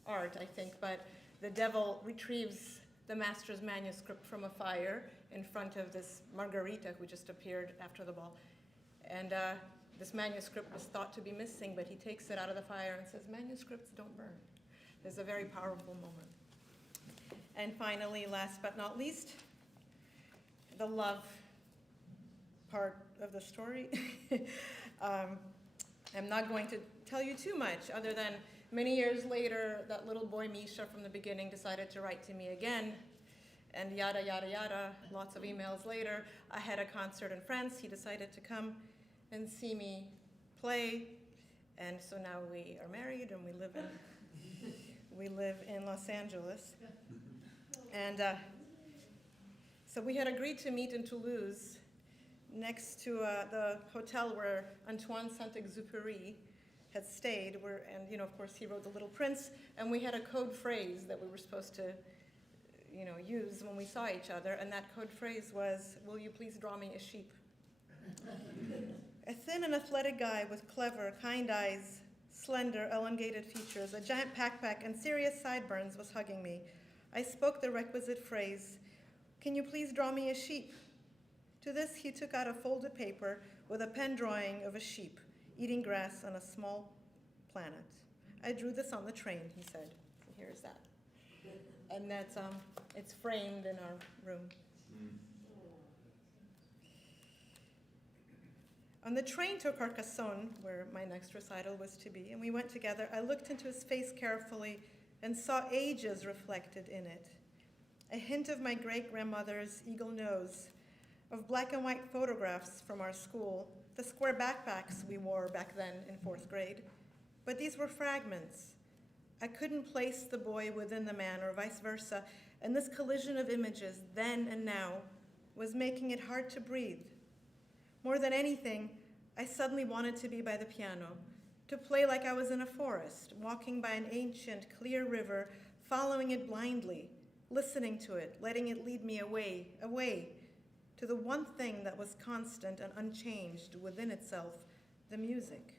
art, I think, but the devil retrieves the master's manuscript from a fire in front of this Margarita who just appeared after the ball. And this manuscript was thought to be missing, but he takes it out of the fire and says, manuscripts don't burn. There's a very powerful moment. And finally, last but not least, the love part of the story. I'm not going to tell you too much other than many years later, that little boy Misha from the beginning decided to write to me again, and yada, yada, yada, lots of emails later. I had a concert in France. He decided to come and see me play, and so now we are married and we live in Los Angeles. And so we had agreed to meet in Toulouse next to the hotel where Antoine Saint-Exupéry had stayed, and of course he wrote The Little Prince, and we had a code phrase that we were supposed to use when we saw each other, and that code phrase was, will you please draw me a sheep? A thin and athletic guy with clever, kind eyes, slender, elongated features, a giant backpack, and serious sideburns was hugging me. I spoke the requisite phrase, can you please draw me a sheep? To this, he took out a folded paper with a pen drawing of a sheep eating grass on a small planet. I drew this on the train, he said. Here's that. And that's it's framed in our room. On the train to Carcassonne, where my next recital was to be, and we went together, I looked into his face carefully and saw ages reflected in it. A hint of my great-grandmother's eagle nose, of black and white photographs from our school, the square backpacks we wore back then in 4th grade. But these were fragments. I couldn't place the boy within the man or vice versa, and this collision of images, then and now, was making it hard to breathe. More than anything, I suddenly wanted to be by the piano, to play like I was in a forest, walking by an ancient, clear river, following it blindly, listening to it, letting it lead me away, to the one thing that was constant and unchanged within itself, the music.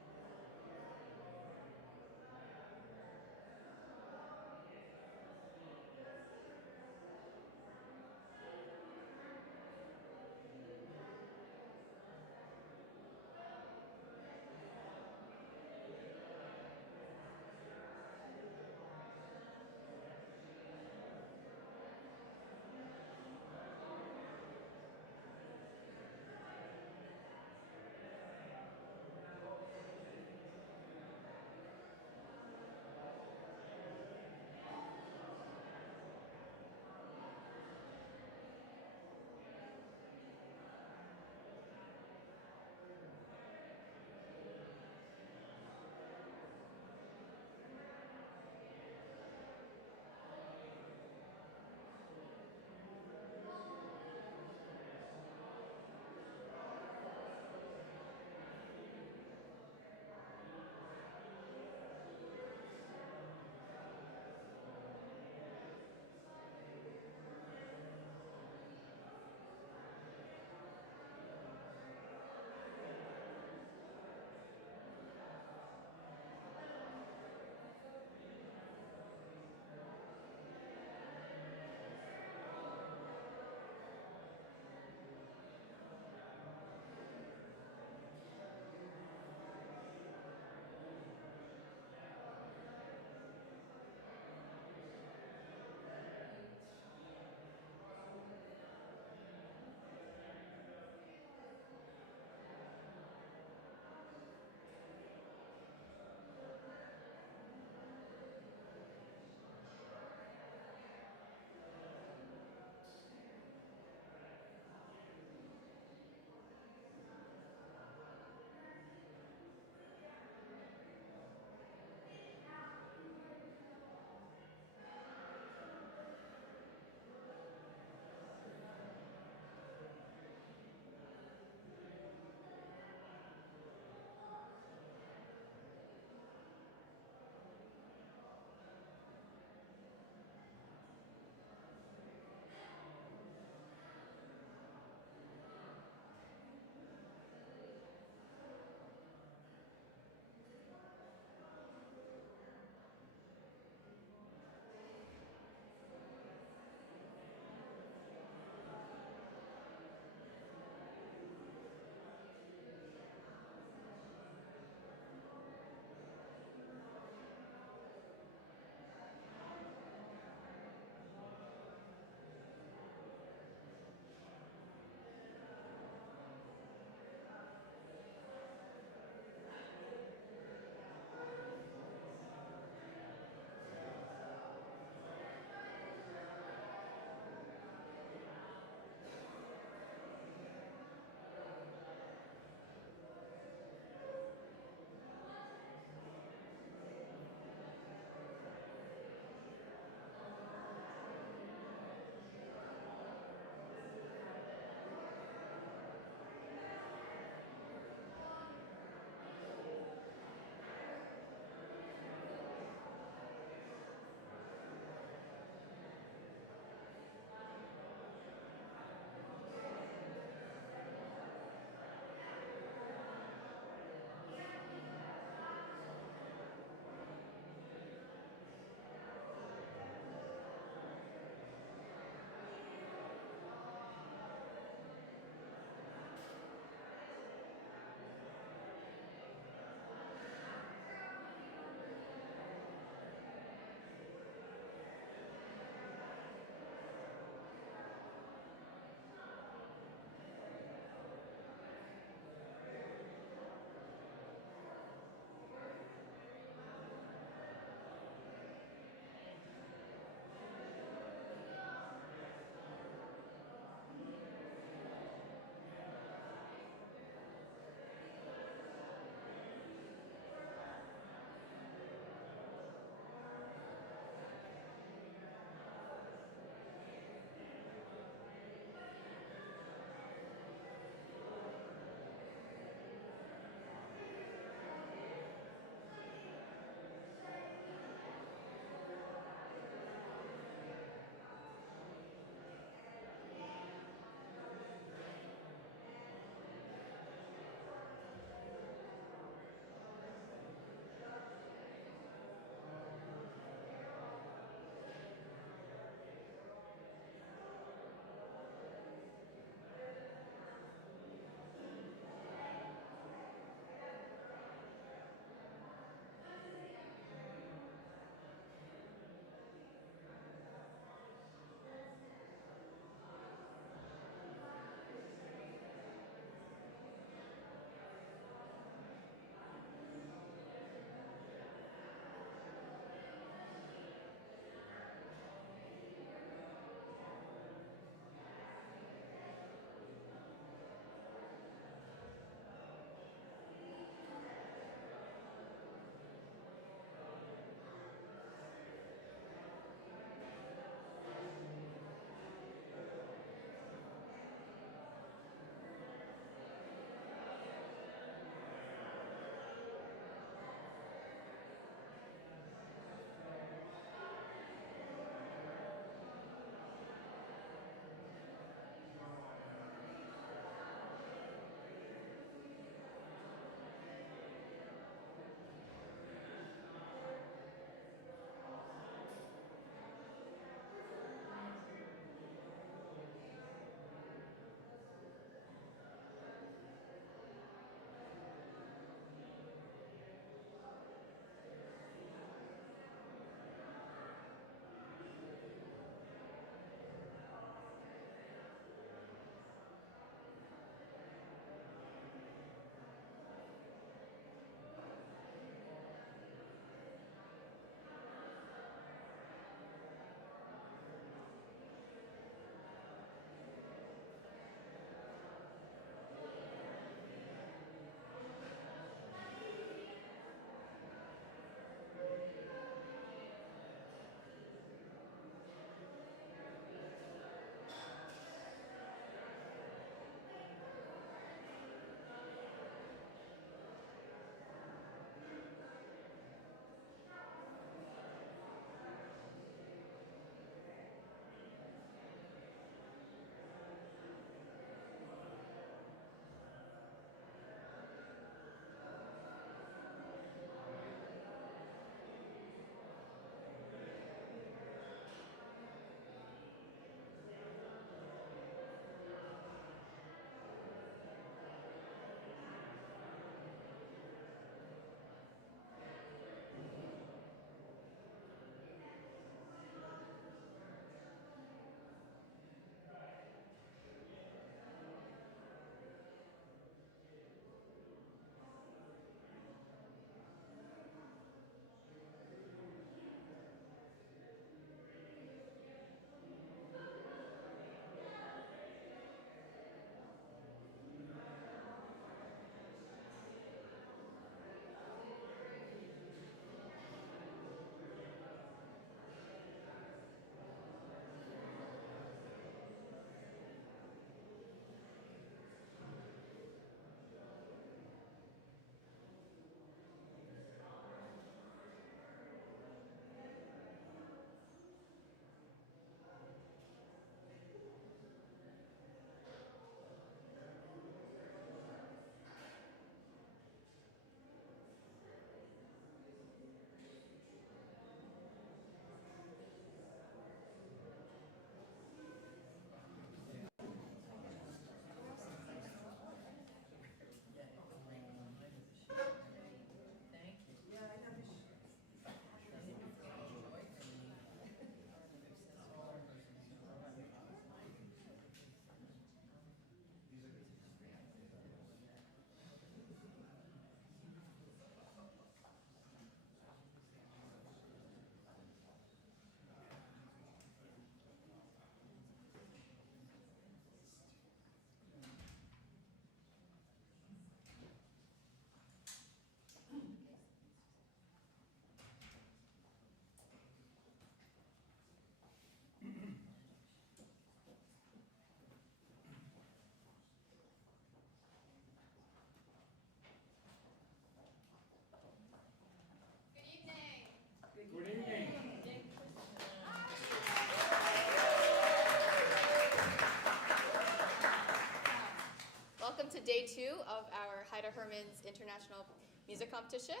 2 of our Heida Hermanns International Music Competition.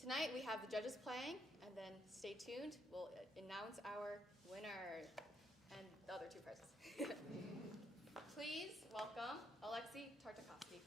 Tonight we have the judges playing, and then stay tuned. We'll announce our winner and the other 2 prizes. Please welcome Alexei Tartakovsky.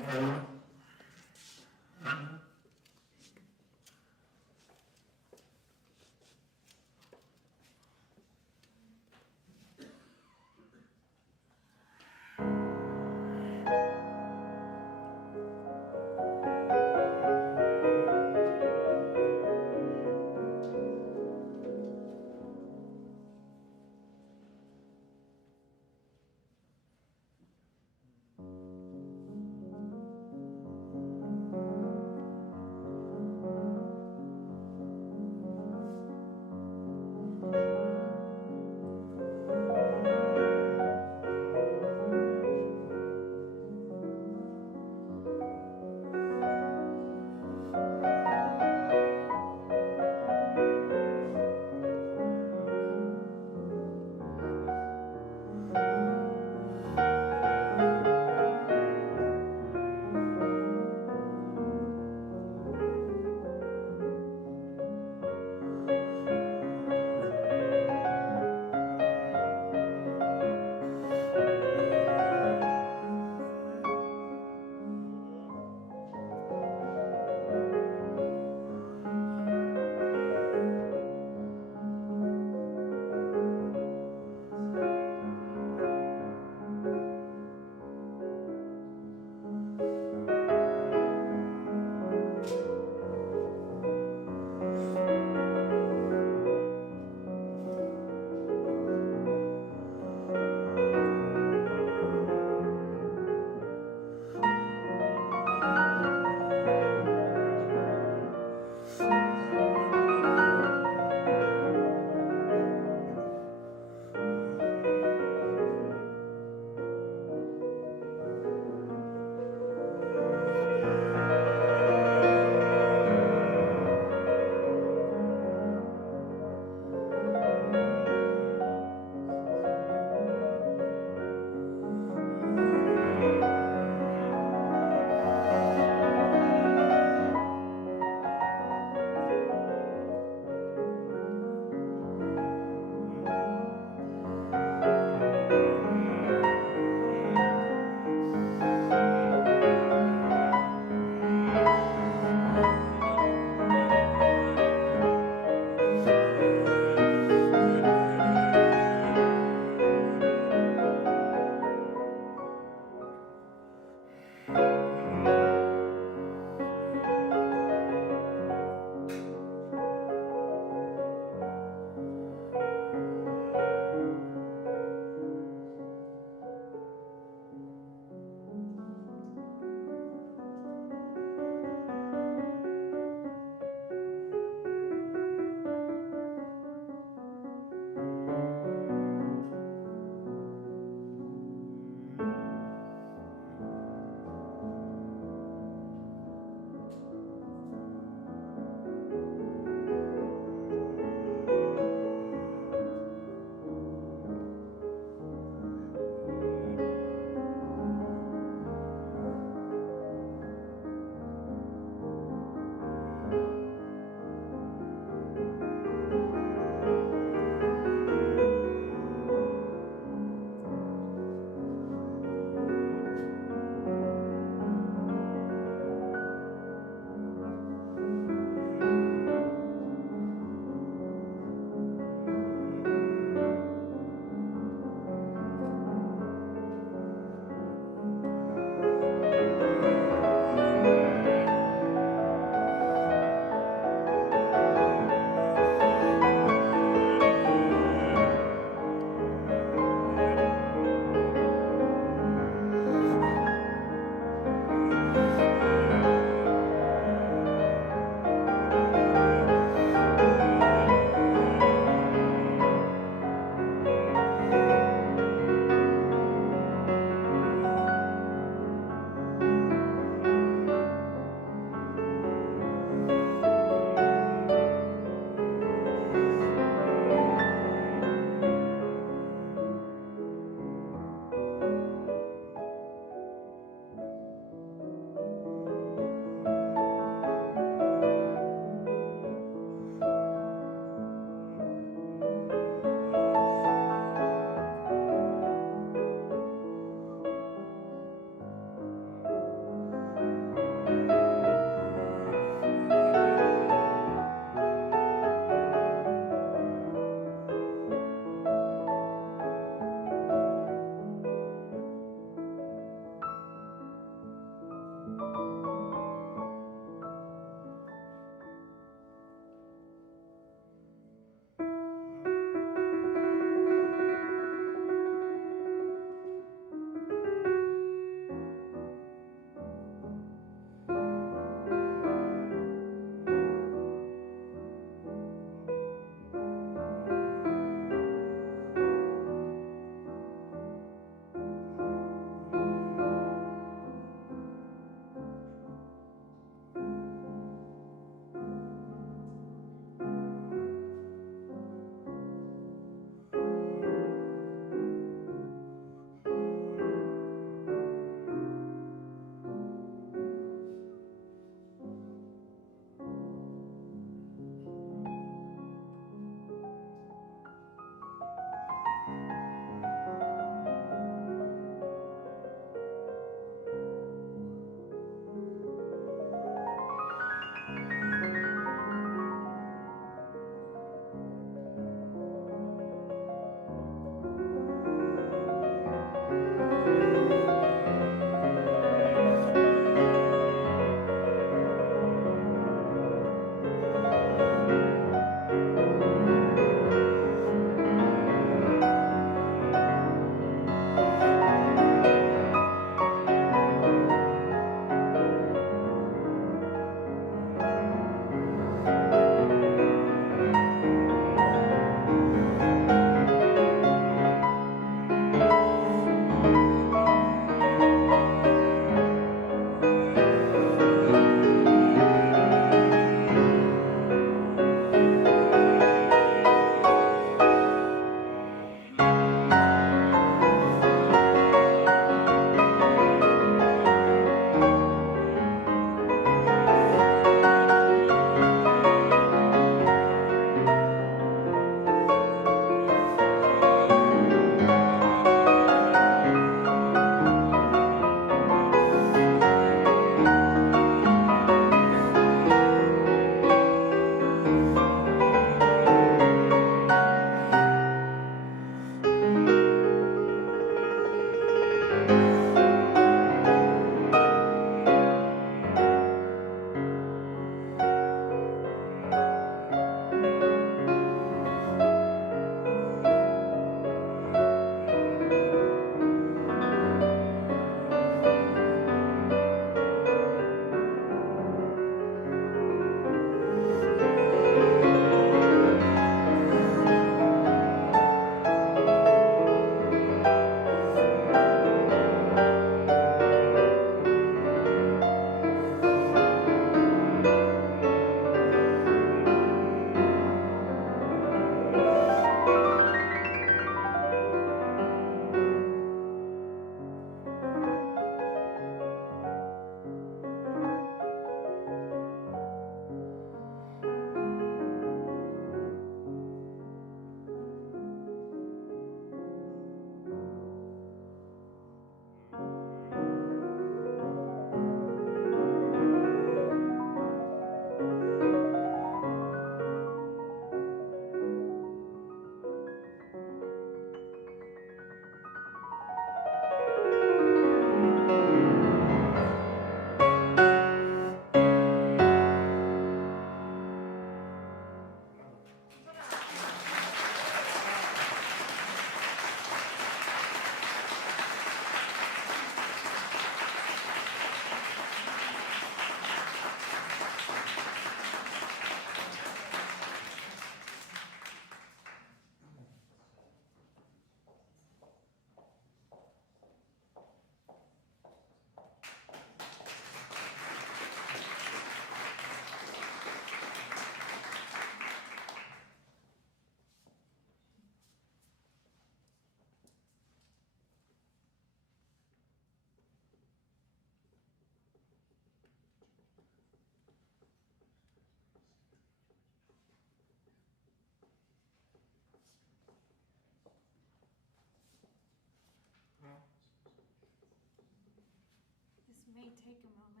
might take a moment.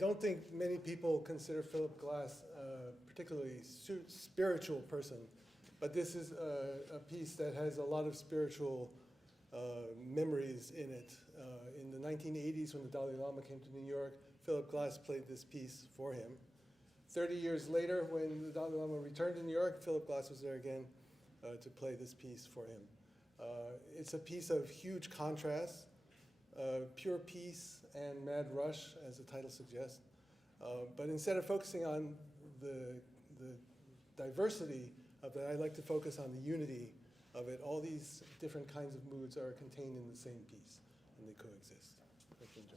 don't think many people consider Philip Glass a particularly spiritual person, but this is a piece that has a lot of spiritual memories in it. In the 1980s, when the Dalai Lama came to New York, Philip Glass played this piece for him. 30 years later, when the Dalai Lama returned to New York, Philip Glass was there again to play this piece for him. It's a piece of huge contrast, pure peace and mad rush, as the title suggests. But instead of focusing on the diversity of it, I like to focus on the unity of it. All these different kinds of moods are contained in the same piece, and they coexist. Hope you enjoy.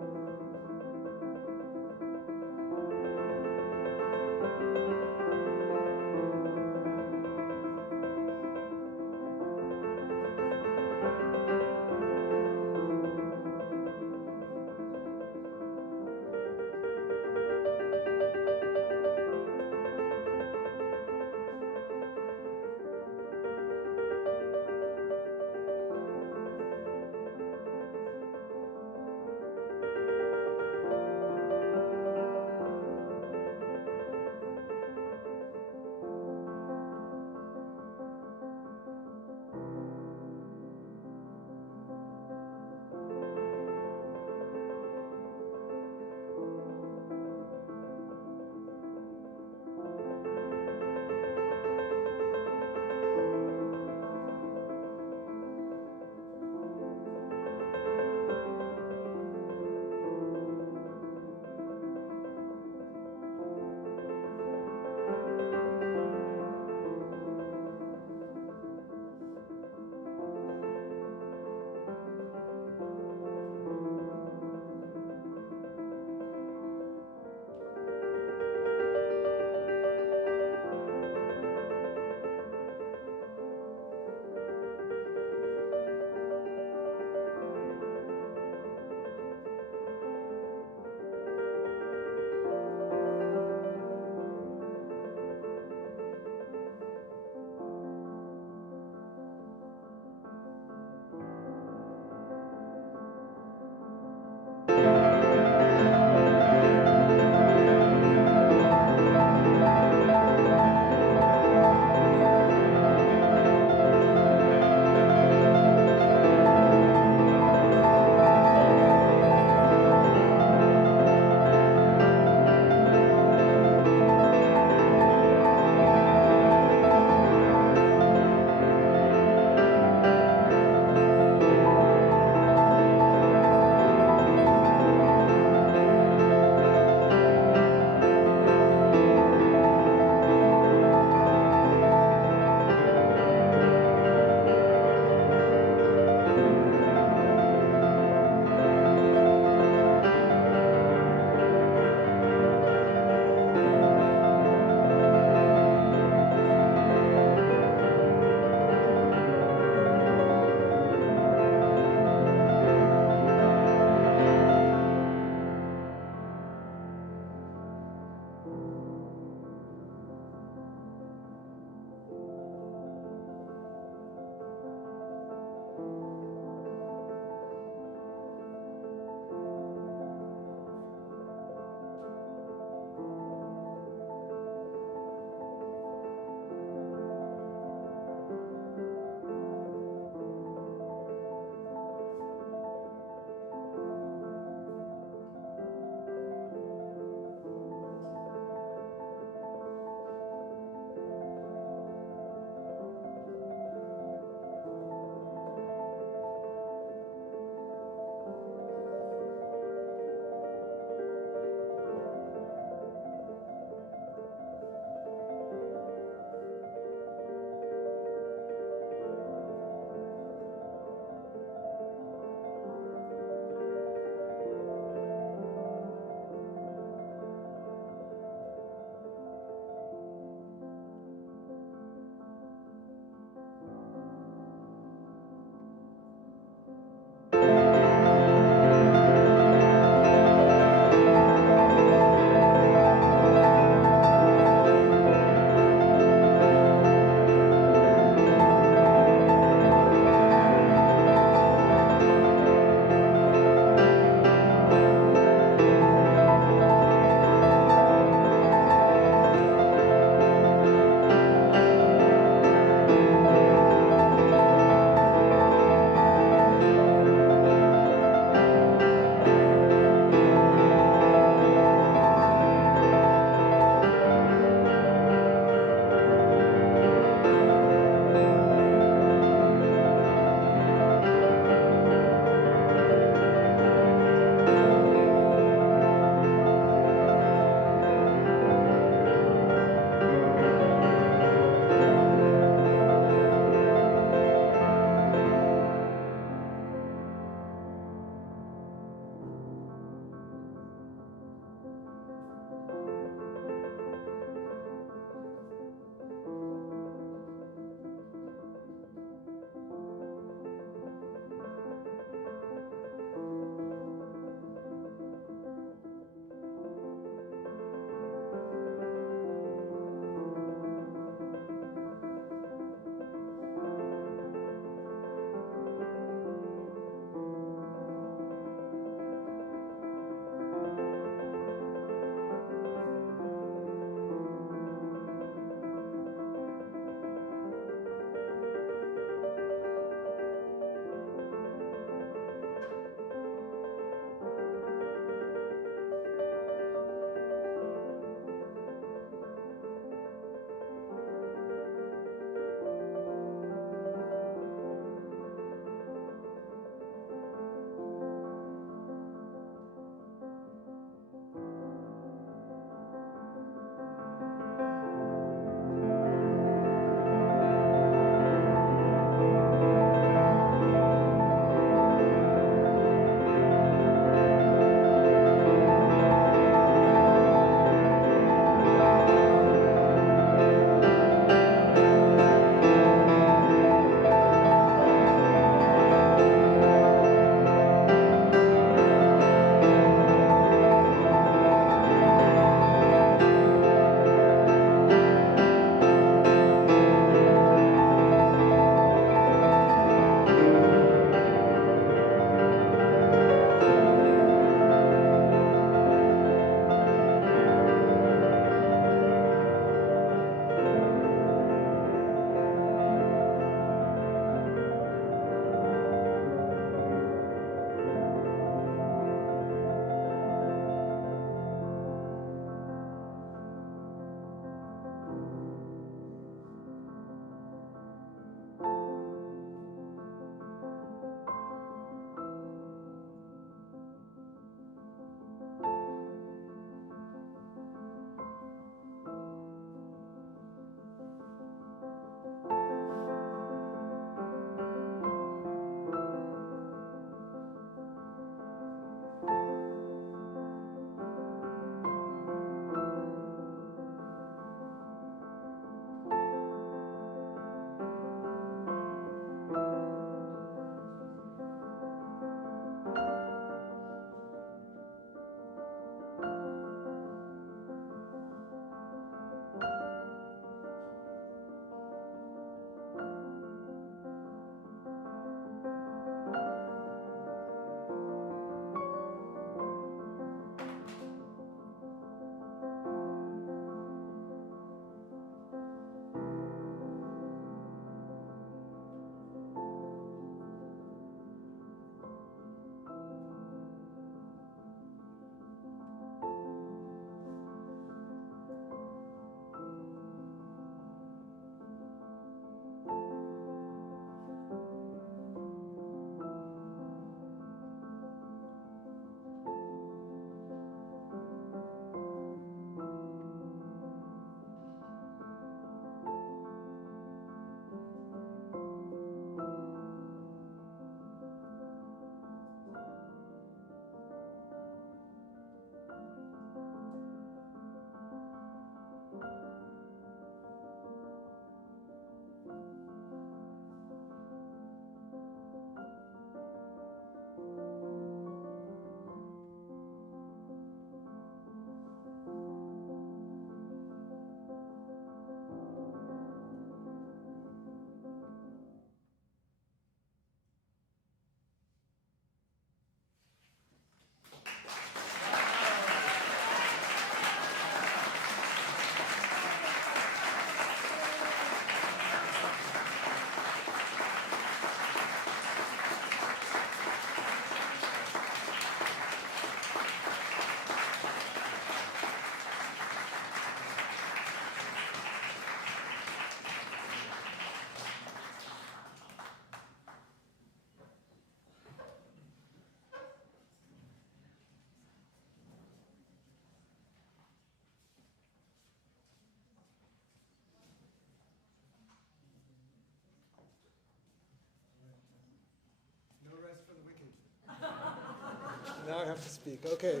week. Okay.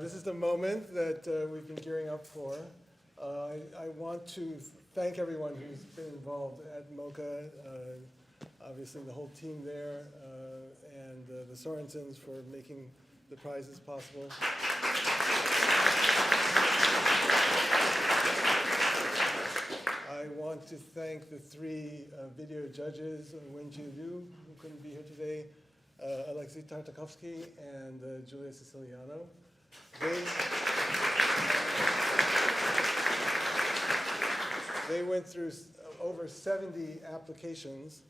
This is the moment that we've been gearing up for. I want to thank everyone who's been involved at MoCA, obviously the whole team there, and the Sorensens for making the prizes possible. I want to thank the three video judges, Wenji Liu, who couldn't be here today, Alexei Tartakovsky, and Julia Siciliano. They went through over 70 applications,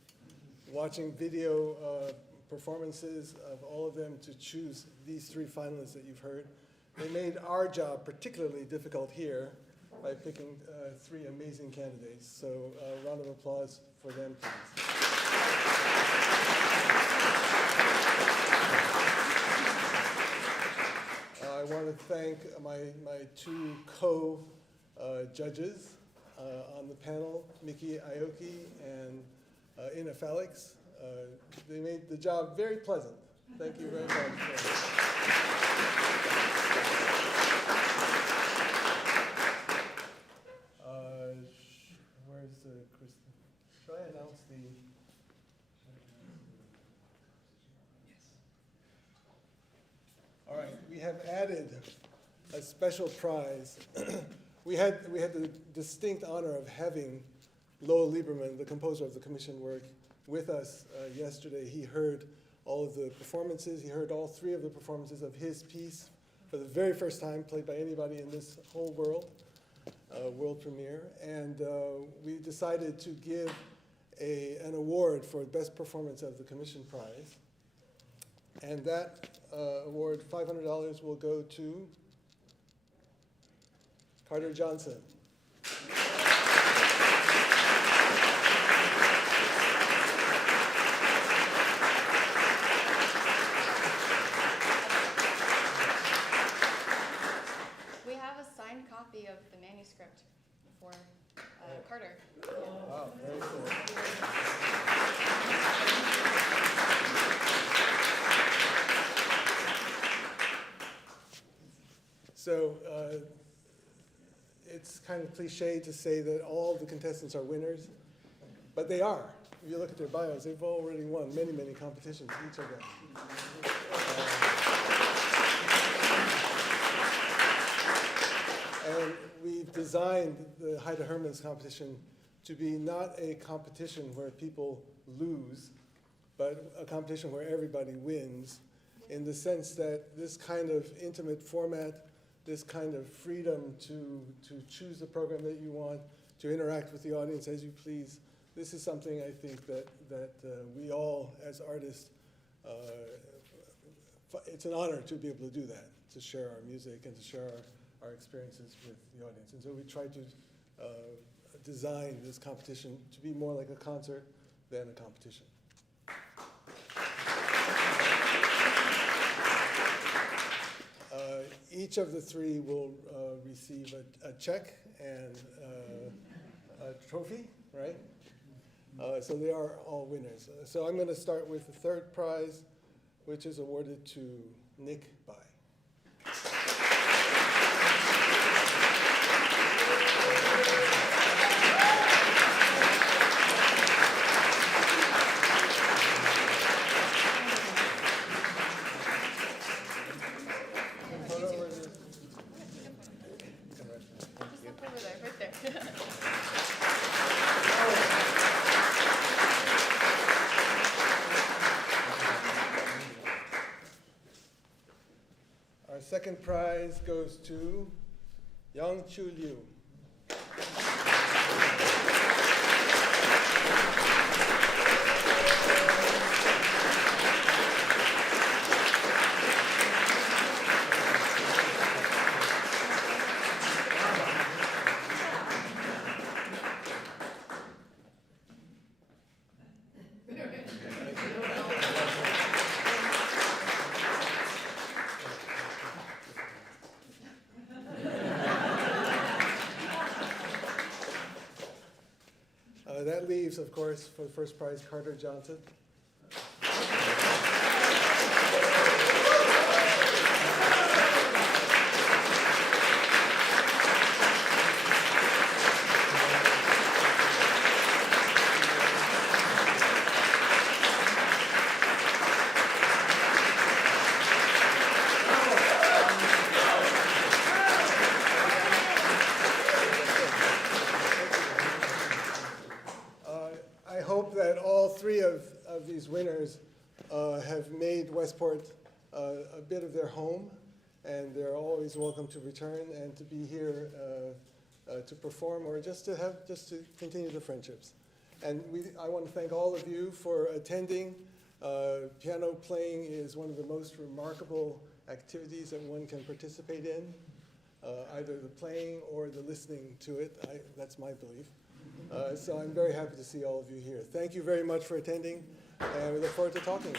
watching video performances of all of them to choose these three finalists that you've heard. They made our job particularly difficult here by picking three amazing candidates. So a round of applause for them, please. I want to thank my two co-judges on the panel, Miki Aoki and Inna Faliks. They made the job very pleasant. Thank you very much. Where's Kristen? Should I announce the? Yes. All right, we have added a special prize. We had the distinct honor of having Lowell Lieberman, the composer of the commission work, with us yesterday. He heard all of the performances. He heard all three of the performances of his piece for the very first time, played by anybody in this whole world, world premiere. And we decided to give an award for best performance of the commission prize. And that award, $500, will go to Carter Johnson. We have a signed copy of the manuscript for Carter. Wow, very cool. So it's kind of cliche to say that all the contestants are winners, but they are. If you look at their bios, they've already won many, many competitions, each of them. And we've designed the Heida Hermanns competition to be not a competition where people lose, but a competition where everybody wins, in the sense that this kind of intimate format, this kind of freedom to choose the program that you want, to interact with the audience as you please, this is something I think that we all, as artists, it's an honor to be able to do that, to share our music and to share our experiences with the audience. And so we try to design this competition to be more like a concert than a competition. Each of the three will receive a check and a trophy, right? So they are all winners. So I'm going to start with the third prize, which is awarded to Nick Bai. Our second prize goes to Yang Chu Liu. That leaves, of course, for the first prize, Carter Johnson. these winners have made Westport a bit of their home, and they're always welcome to return and to be here to perform or just to continue the friendships. And I want to thank all of you for attending. Piano playing is one of the most remarkable activities that one can participate in, either the playing or the listening to it. That's my belief. So I'm very happy to see all of you here. Thank you very much for attending, and we look forward to talking.